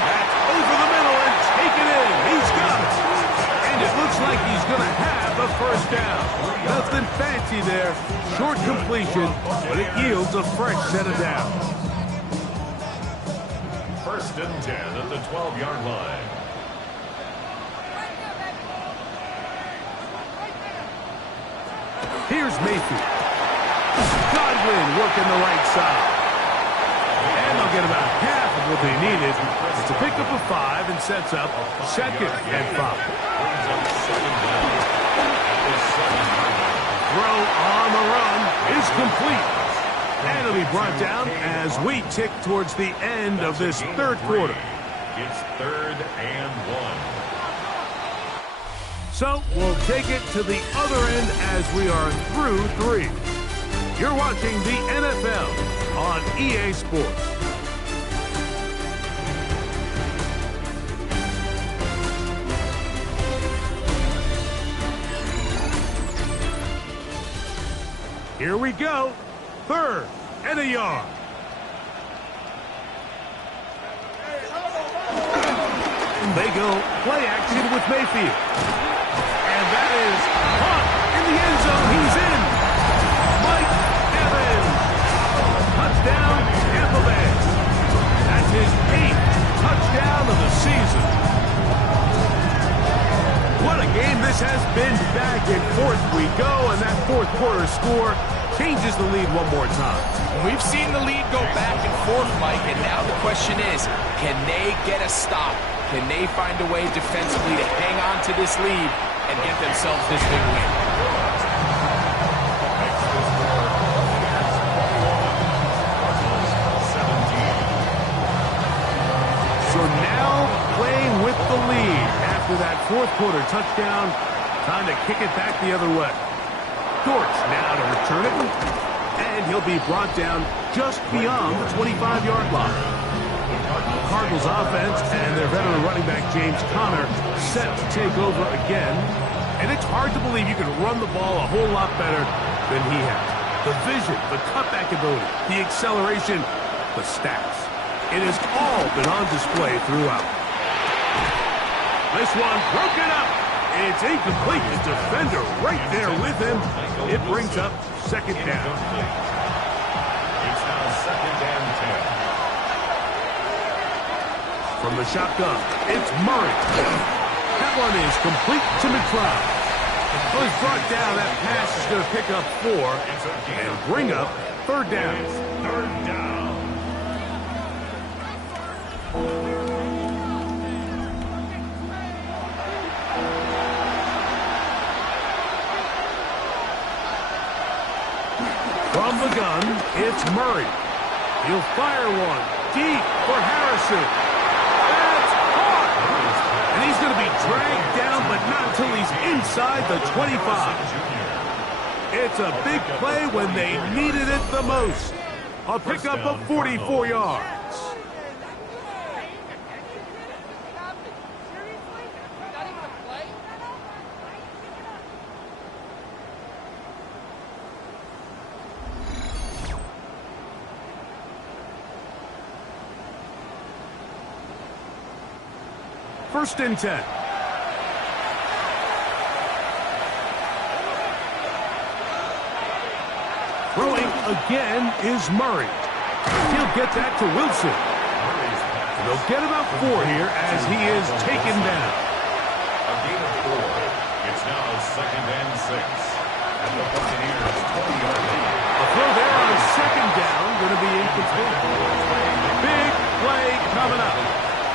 Back over the middle and take it in. He's got it. And it looks like he's going to have a first down. Nothing fancy there. Short completion, but it yields a fresh set of downs. First and 10 at the 12-yard line. Here's Mayfield. Godwin working the right side. And they'll get about half of what they needed. It's a pickup of 5 and sets up second and 5. Throw on the run is complete. And it'll be brought down as we tick towards the end of this third quarter. It's third and 1. So we'll take it to the other end as we are through 3. You're watching the NFL on EA Sports. Here we go. Third and a yard. They go play action with Mayfield. And that is caught in the end zone. He's in. Mike Evans. Touchdown, Tampa Bay. That's his 8th touchdown of the season. What a game this has been. Back and forth we go, and that fourth quarter score changes the lead one more time. We've seen the lead go back and forth, Mike, and now the question is, can they get a stop? Can they find a way defensively to hang on to this lead and get themselves this big win? So now playing with the lead after that fourth quarter touchdown, time to kick it back the other way. Dortch now to return it, and he'll be brought down just beyond the 25-yard line. Cardinals offense and their veteran running back James Conner set to take over again. And it's hard to believe you can run the ball a whole lot better than he has. The vision, the cutback ability, the acceleration, the stats. It has all been on display throughout. This one broken up. It's incomplete. The defender right there with him. It brings up second down. It's now second and 10. From the shotgun, it's Murray. That one is complete to McLeod. Well, he's brought down. That pass is going to pick up 4 and bring up third down. Third down. From the gun, it's Murray. He'll fire one deep for Harrison. That's caught. And he's going to be dragged down, but not until he's inside the 25. It's a big play when they needed it the most. A pickup of 44 yards. First and 10. Throwing again is Murray. He'll get that to Wilson. They'll get about 4 here as he is taken down. A gain of 4. It's now second and 6. At the Buccaneers 20-yard line. A throw there on second down, going to be incomplete. Big play coming up.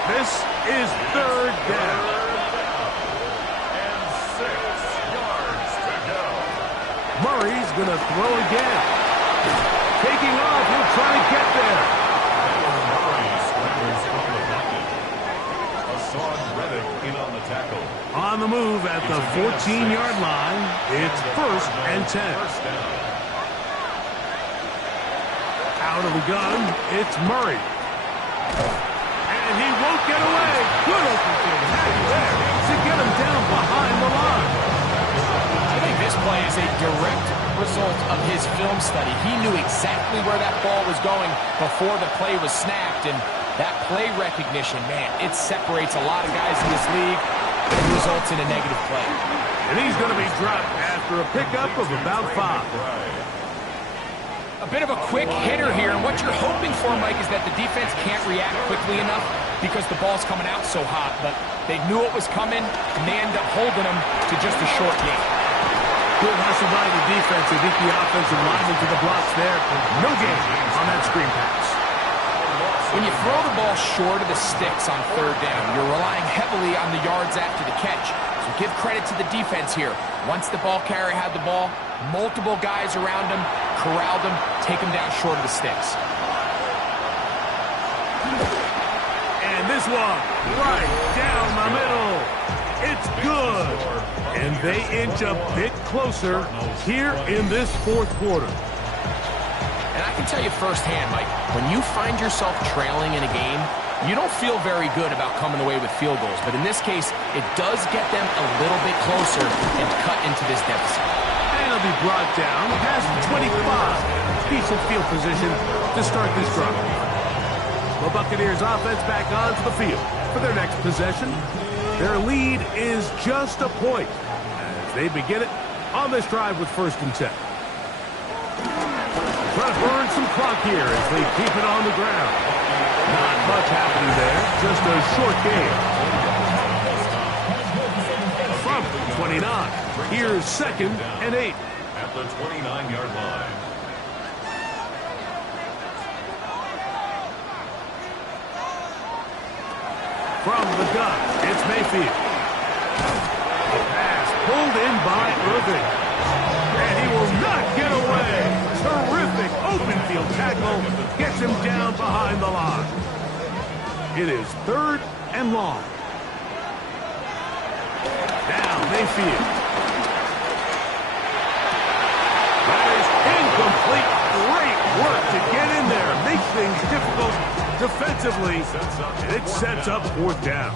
This is third down. And 6 yards to go. Murray's going to throw again. Taking off, he'll try to get there. Murray scrambles from the pocket. Hassan Reddick in on the tackle. On the move at the 14-yard line, it's first and 10. First down. Out of the gun, it's Murray. And he won't get away. Good open field tackle there to get him down behind the line. I think this play is a direct result of his film study. He knew exactly where that ball was going before the play was snapped, and that play recognition, man, it separates a lot of guys in this league and results in a negative play. And he's going to be dropped after a pickup of about 5. A bit of a quick hitter here, and what you're hoping for, Mike, is that the defense can't react quickly enough because the ball's coming out so hot, but they knew it was coming, and they end up holding them to just a short game. Good hustle by the defense. They beat the offensive lineman to the blocks there. No gain on that screen pass. When you throw the ball short of the sticks on third down, you're relying heavily on the yards after the catch. So give credit to the defense here. Once the ball carrier had the ball, multiple guys around him, corralled him, take him down short of the sticks. And this one, right down the middle. It's good. And they inch a bit closer here in this fourth quarter. And I can tell you firsthand, Mike, when you find yourself trailing in a game, you don't feel very good about coming away with field goals. But in this case, it does get them a little bit closer and cut into this deficit. And he'll be brought down past the 25. Decent field position to start this drive. The Buccaneers offense back onto the field for their next possession. Their lead is just a point as they begin it on this drive with first and 10. Trying to burn some clock here as they keep it on the ground. Not much happening there, just a short game. From 29, here's second and 8. At the 29-yard line. From the gun, it's Mayfield. A pass pulled in by Irving. And he will not get away. Terrific open field tackle. Gets him down behind the line. It is third and long. Now Mayfield. That is incomplete. Great work to get in there. Make things difficult defensively. And it sets up fourth down.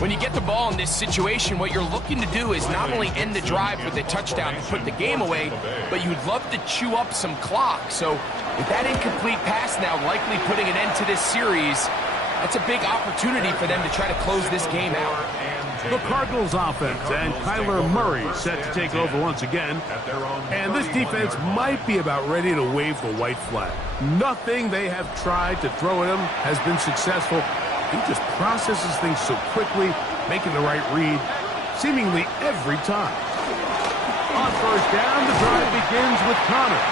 When you get the ball in this situation, what you're looking to do is not only end the drive with a touchdown to put the game away, but you'd love to chew up some clock. So with that incomplete pass now likely putting an end to this series, that's a big opportunity for them to try to close this game out. The Cardinals offense and Kyler Murray set to take over once again. And this defense might be about ready to wave the white flag. Nothing they have tried to throw at him has been successful. He just processes things so quickly, making the right read seemingly every time. On first down, the drive begins with Connor.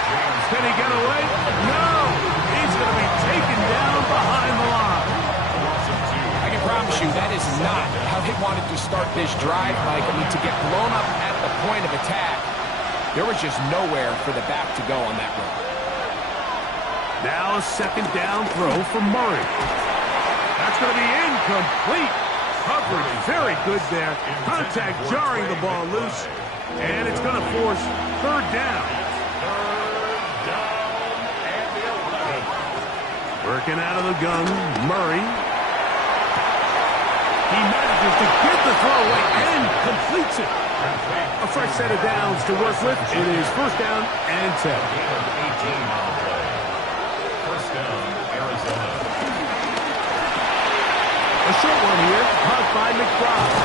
Can he get away? No! He's going to be taken down behind the line. I can promise you that is not how they wanted to start this drive, Mike. I mean, to get blown up at the point of attack, there was just nowhere for the back to go on that run. Now a second down throw from Murray. That's going to be incomplete. Coverage very good there. Contact jarring the ball loose. And it's going to force third down. Working out of the gun, Murray. He manages to get the throw away and completes it. A fresh set of downs to work with. It is first down and 10. 18 on the play. First down, Arizona. A short one here, caught by McBride.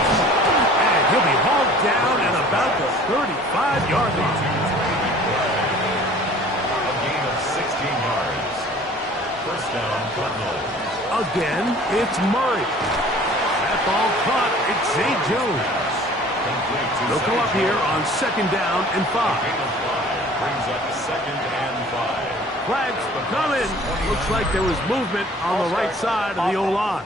And he'll be hauled down at about the 35-yard line. A gain of 16 yards. First down, Cardinals. Again, it's Murray. That ball caught. It's Zay Jones. They'll come up here on second down and 5. Gain of 5 brings up second and 5. Flags coming. Looks like there was movement on the right side of the O-line.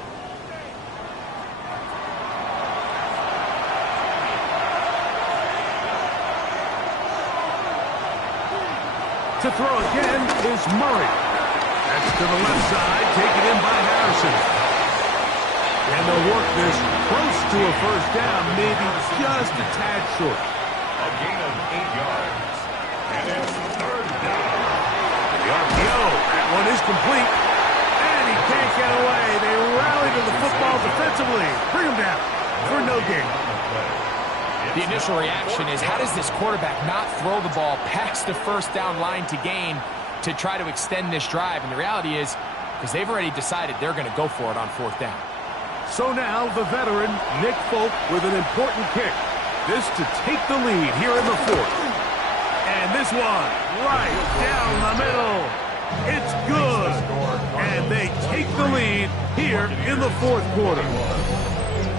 To throw again is Murray. That's to the left side, taken in by Harrison. And they'll work this close to a first down, maybe just a tad short. A gain of 8 yards. And it's third down. The RPO, that one is complete. And he can't get away. They rally to the football defensively. Bring him down for no gain. The initial reaction is, how does this quarterback not throw the ball past the first down line to gain to try to extend this drive? And the reality is, because they've already decided they're going to go for it on fourth down. So now the veteran, Nick Folk, with an important kick. This to take the lead here in the fourth. And this one, right down the middle. It's good. And they take the lead here in the fourth quarter.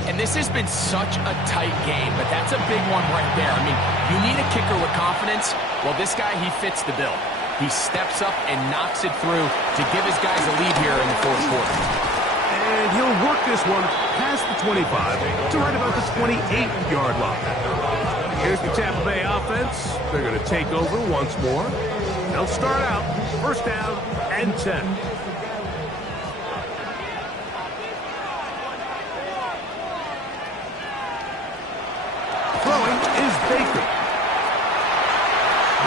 And this has been such a tight game, but that's a big one right there. I mean, you need a kicker with confidence. Well, this guy, he fits the bill. He steps up and knocks it through to give his guys a lead here in the fourth quarter. And he'll work this one past the 25 to right about the 28-yard line. Here's the Tampa Bay offense. They're going to take over once more. They'll start out first down and 10. Throwing is Baker.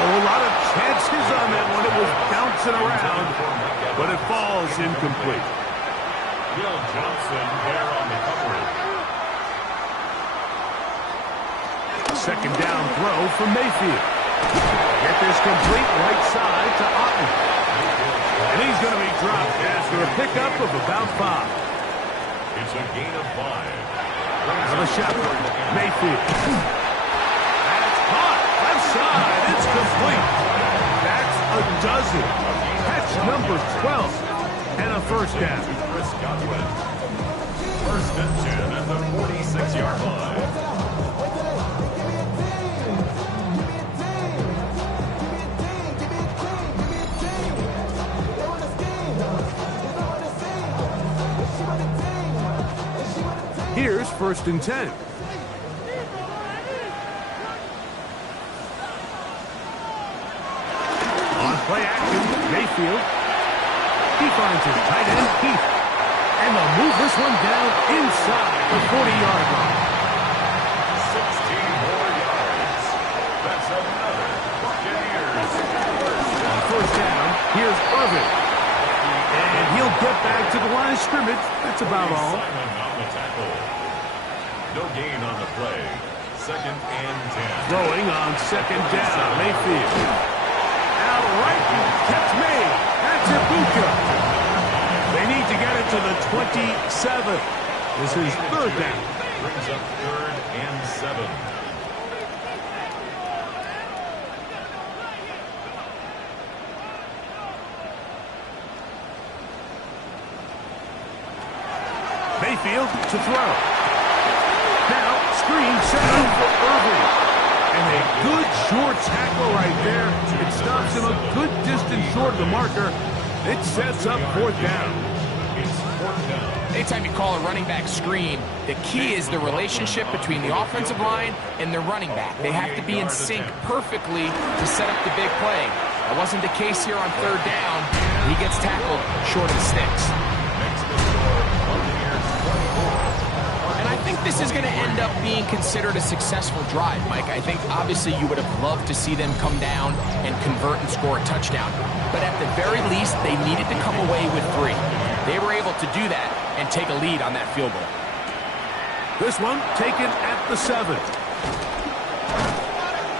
Oh, a lot of chances on that one. It was bouncing around, but it falls incomplete. Will Johnson there on the coverage. Second down throw from Mayfield. Get this complete right side to Otten. And he's going to be dropped after a pickup of about 5. It's a gain of 5. Out of the shotgun, Mayfield. That's caught. Left side. It's complete. That's a dozen. Catch number 12. And a first down. First and 10 at the 46-yard line. Here's first and 10. On play action, Mayfield. He finds his tight end, Keith. And they'll move this one down inside the 40-yard line. 16 more yards. That's another Buccaneers. On first down, here's Irvin. And he'll get back to the line of scrimmage. That's about all. Simon on the tackle. No gain on the play. Second and 10. Throwing on second down, Mayfield. Out right, catch me. That's Ibuka. They need to get it to the 27. This is third down. Brings up third and 7. Mayfield to throw. Now, screen set up for Irving. And a good short tackle right there. It stops him a good distance short of the marker. It sets up fourth down. It's fourth down. Anytime you call a running back screen, the key is the relationship between the offensive line and the running back. They have to be in sync perfectly to set up the big play. That wasn't the case here on third down. He gets tackled short of the sticks. Makes the score Buccaneers 24. And I think this is going to end up being considered a successful drive, Mike. I think obviously you would have loved to see them come down and convert and score a touchdown. But at the very least, they needed to come away with 3. They were able to do that and take a lead on that field goal. This one taken at the 7.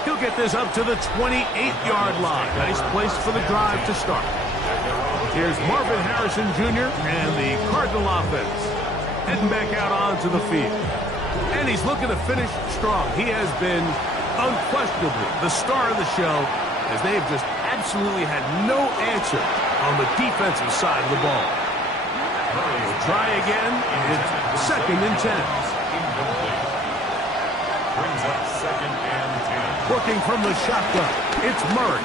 He'll get this up to the 28-yard line. Nice place for the drive to start. Here's Marvin Harrison Jr. and the Cardinal offense. heading back out onto the field. And he's looking to finish strong. He has been unquestionably the star of the show, as they've just absolutely had no answer on the defensive side of the ball. We'll try again. It's 2nd and 10. Brings up 2nd and 10. Working from the shotgun, it's Murray.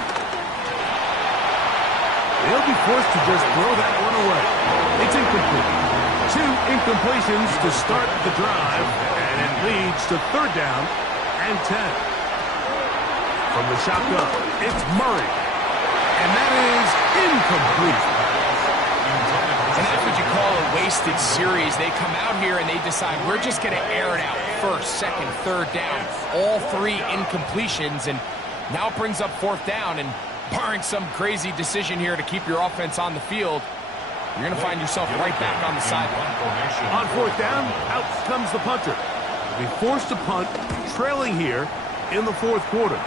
He'll be forced to just throw that one away. It's incomplete. 2 incompletions to start the drive, and it leads to 3rd down and 10. From the shotgun, it's Murray. And that is incomplete. And that's what you call a wasted series. They come out here and they decide we're just going to air it out. 1st, 2nd, 3rd down. All 3 incompletions, and now it brings up 4th down. And barring some crazy decision here to keep your offense on the field, you're going to find yourself right back on the sideline. On 4th down, out comes the punter. He'll be forced to punt, trailing here in the 4th quarter.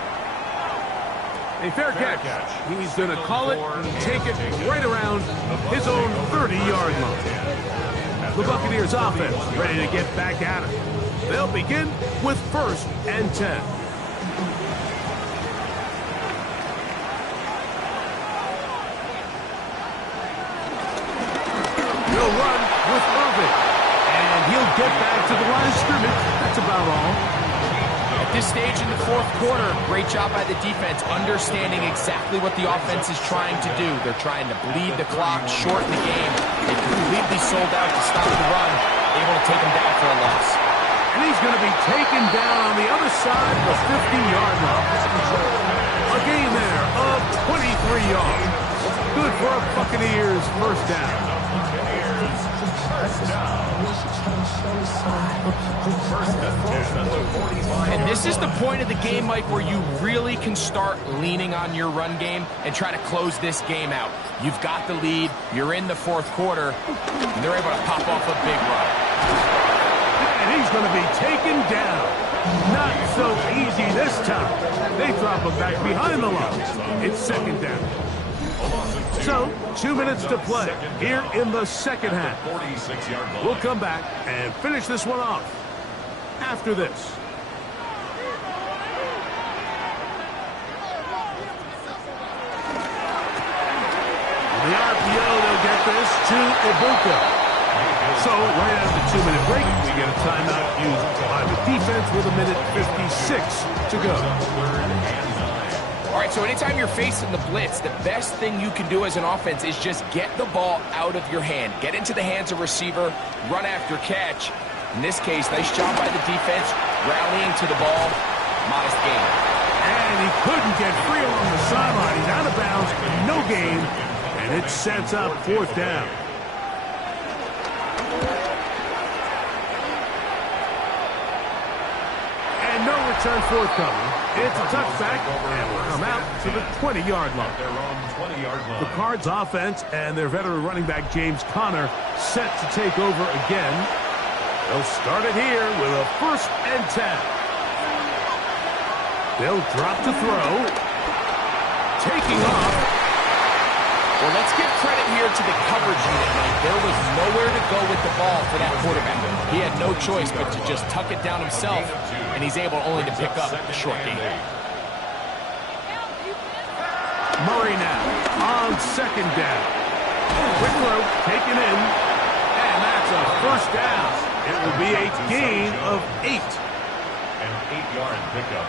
A fair catch. He's going to call it and take it right around his own 30-yard line. The Buccaneers offense ready to get back at it. They'll begin with 1st and 10. He'll run with Irving. And he'll get back to the line of scrimmage. That's about all. At this stage in the 4th quarter, great job by the defense, understanding exactly what the offense is trying to do. They're trying to bleed the clock, shorten the game. They completely sold out to stop the run, able to take them down for a loss. And he's going to be taken down on the other side of the 50-yard line. A gain there of 23 yards. Good for a Buccaneers 1st down. And this is the point of the game, Mike, where you really can start leaning on your run game and try to close this game out. You've got the lead, you're in the 4th quarter, and they're able to pop off a big run. And he's going to be taken down. Not so easy this time. They drop him back behind the line. It's 2nd down. So, 2 minutes to play here in the 2nd half. We'll come back and finish this one off after this. On the RPO, they'll get this to Ibuka. So, right after the 2-minute break, we get a timeout used by the defense with 1:56 to go. All right, so anytime you're facing the blitz, the best thing you can do as an offense is just get the ball out of your hand. Get into the hands of receiver, run after catch. In this case, nice job by the defense, rallying to the ball. Modest gain. And he couldn't get free along the sideline. He's out of bounds, no gain, and it sets up 4th down. And no return forthcoming. It's a touchback, and we'll come out to the 20-yard line. The Cards offense and their veteran running back James Conner set to take over again. They'll start it here with a 1st and 10. They'll drop to throw. Taking off. Well, let's give credit here to the coverage unit, Mike. There was nowhere to go with the ball for that quarterback. He had no choice but to just tuck it down himself, and he's able only to pick up the short gain. Murray now on 2nd down. Quick throw taken in, and that's a 1st down. It will be a gain of 8. An 8-yard pickup,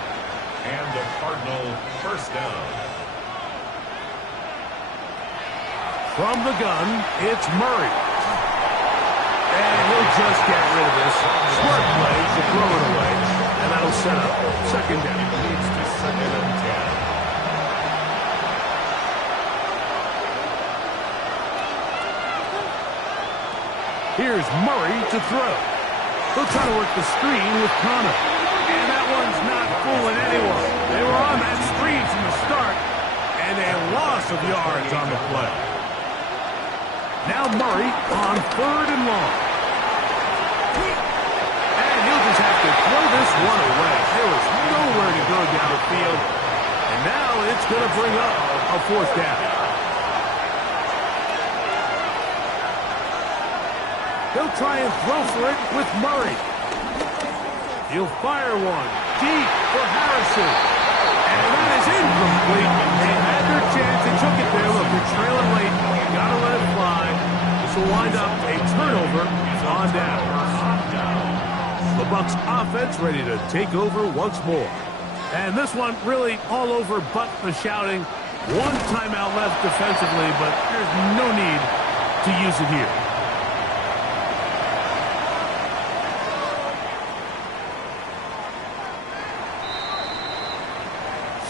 and the Cardinal 1st down. From the gun, it's Murray. And he'll just get rid of this. Smart play to throw it away. And that'll set up 2nd down. Leads to 2nd and 10. Here's Murray to throw. He'll try to work the screen with Conner. And that one's not fooling anyone. They were on that screen from the start. And a loss of yards on the play. Now Murray on 3rd and long. And he'll just have to throw this one away. There was nowhere to go down the field. And now it's going to bring up a 4th down. He'll try and throw for it with Murray. He'll fire one deep for Harrison. And that is incomplete. They had their chance. They took it there. Look, they're trailing late. Got to let it fly. This will wind up a turnover on down. The Bucs offense ready to take over once more. And this one really all over but the shouting. One timeout left defensively, but there's no need to use it here.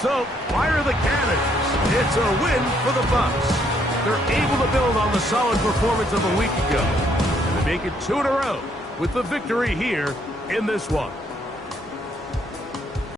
So, fire the cannons. It's a win for the Bucs. They're able to build on the solid performance of a week ago. And they make it 2 in a row with the victory here in this one.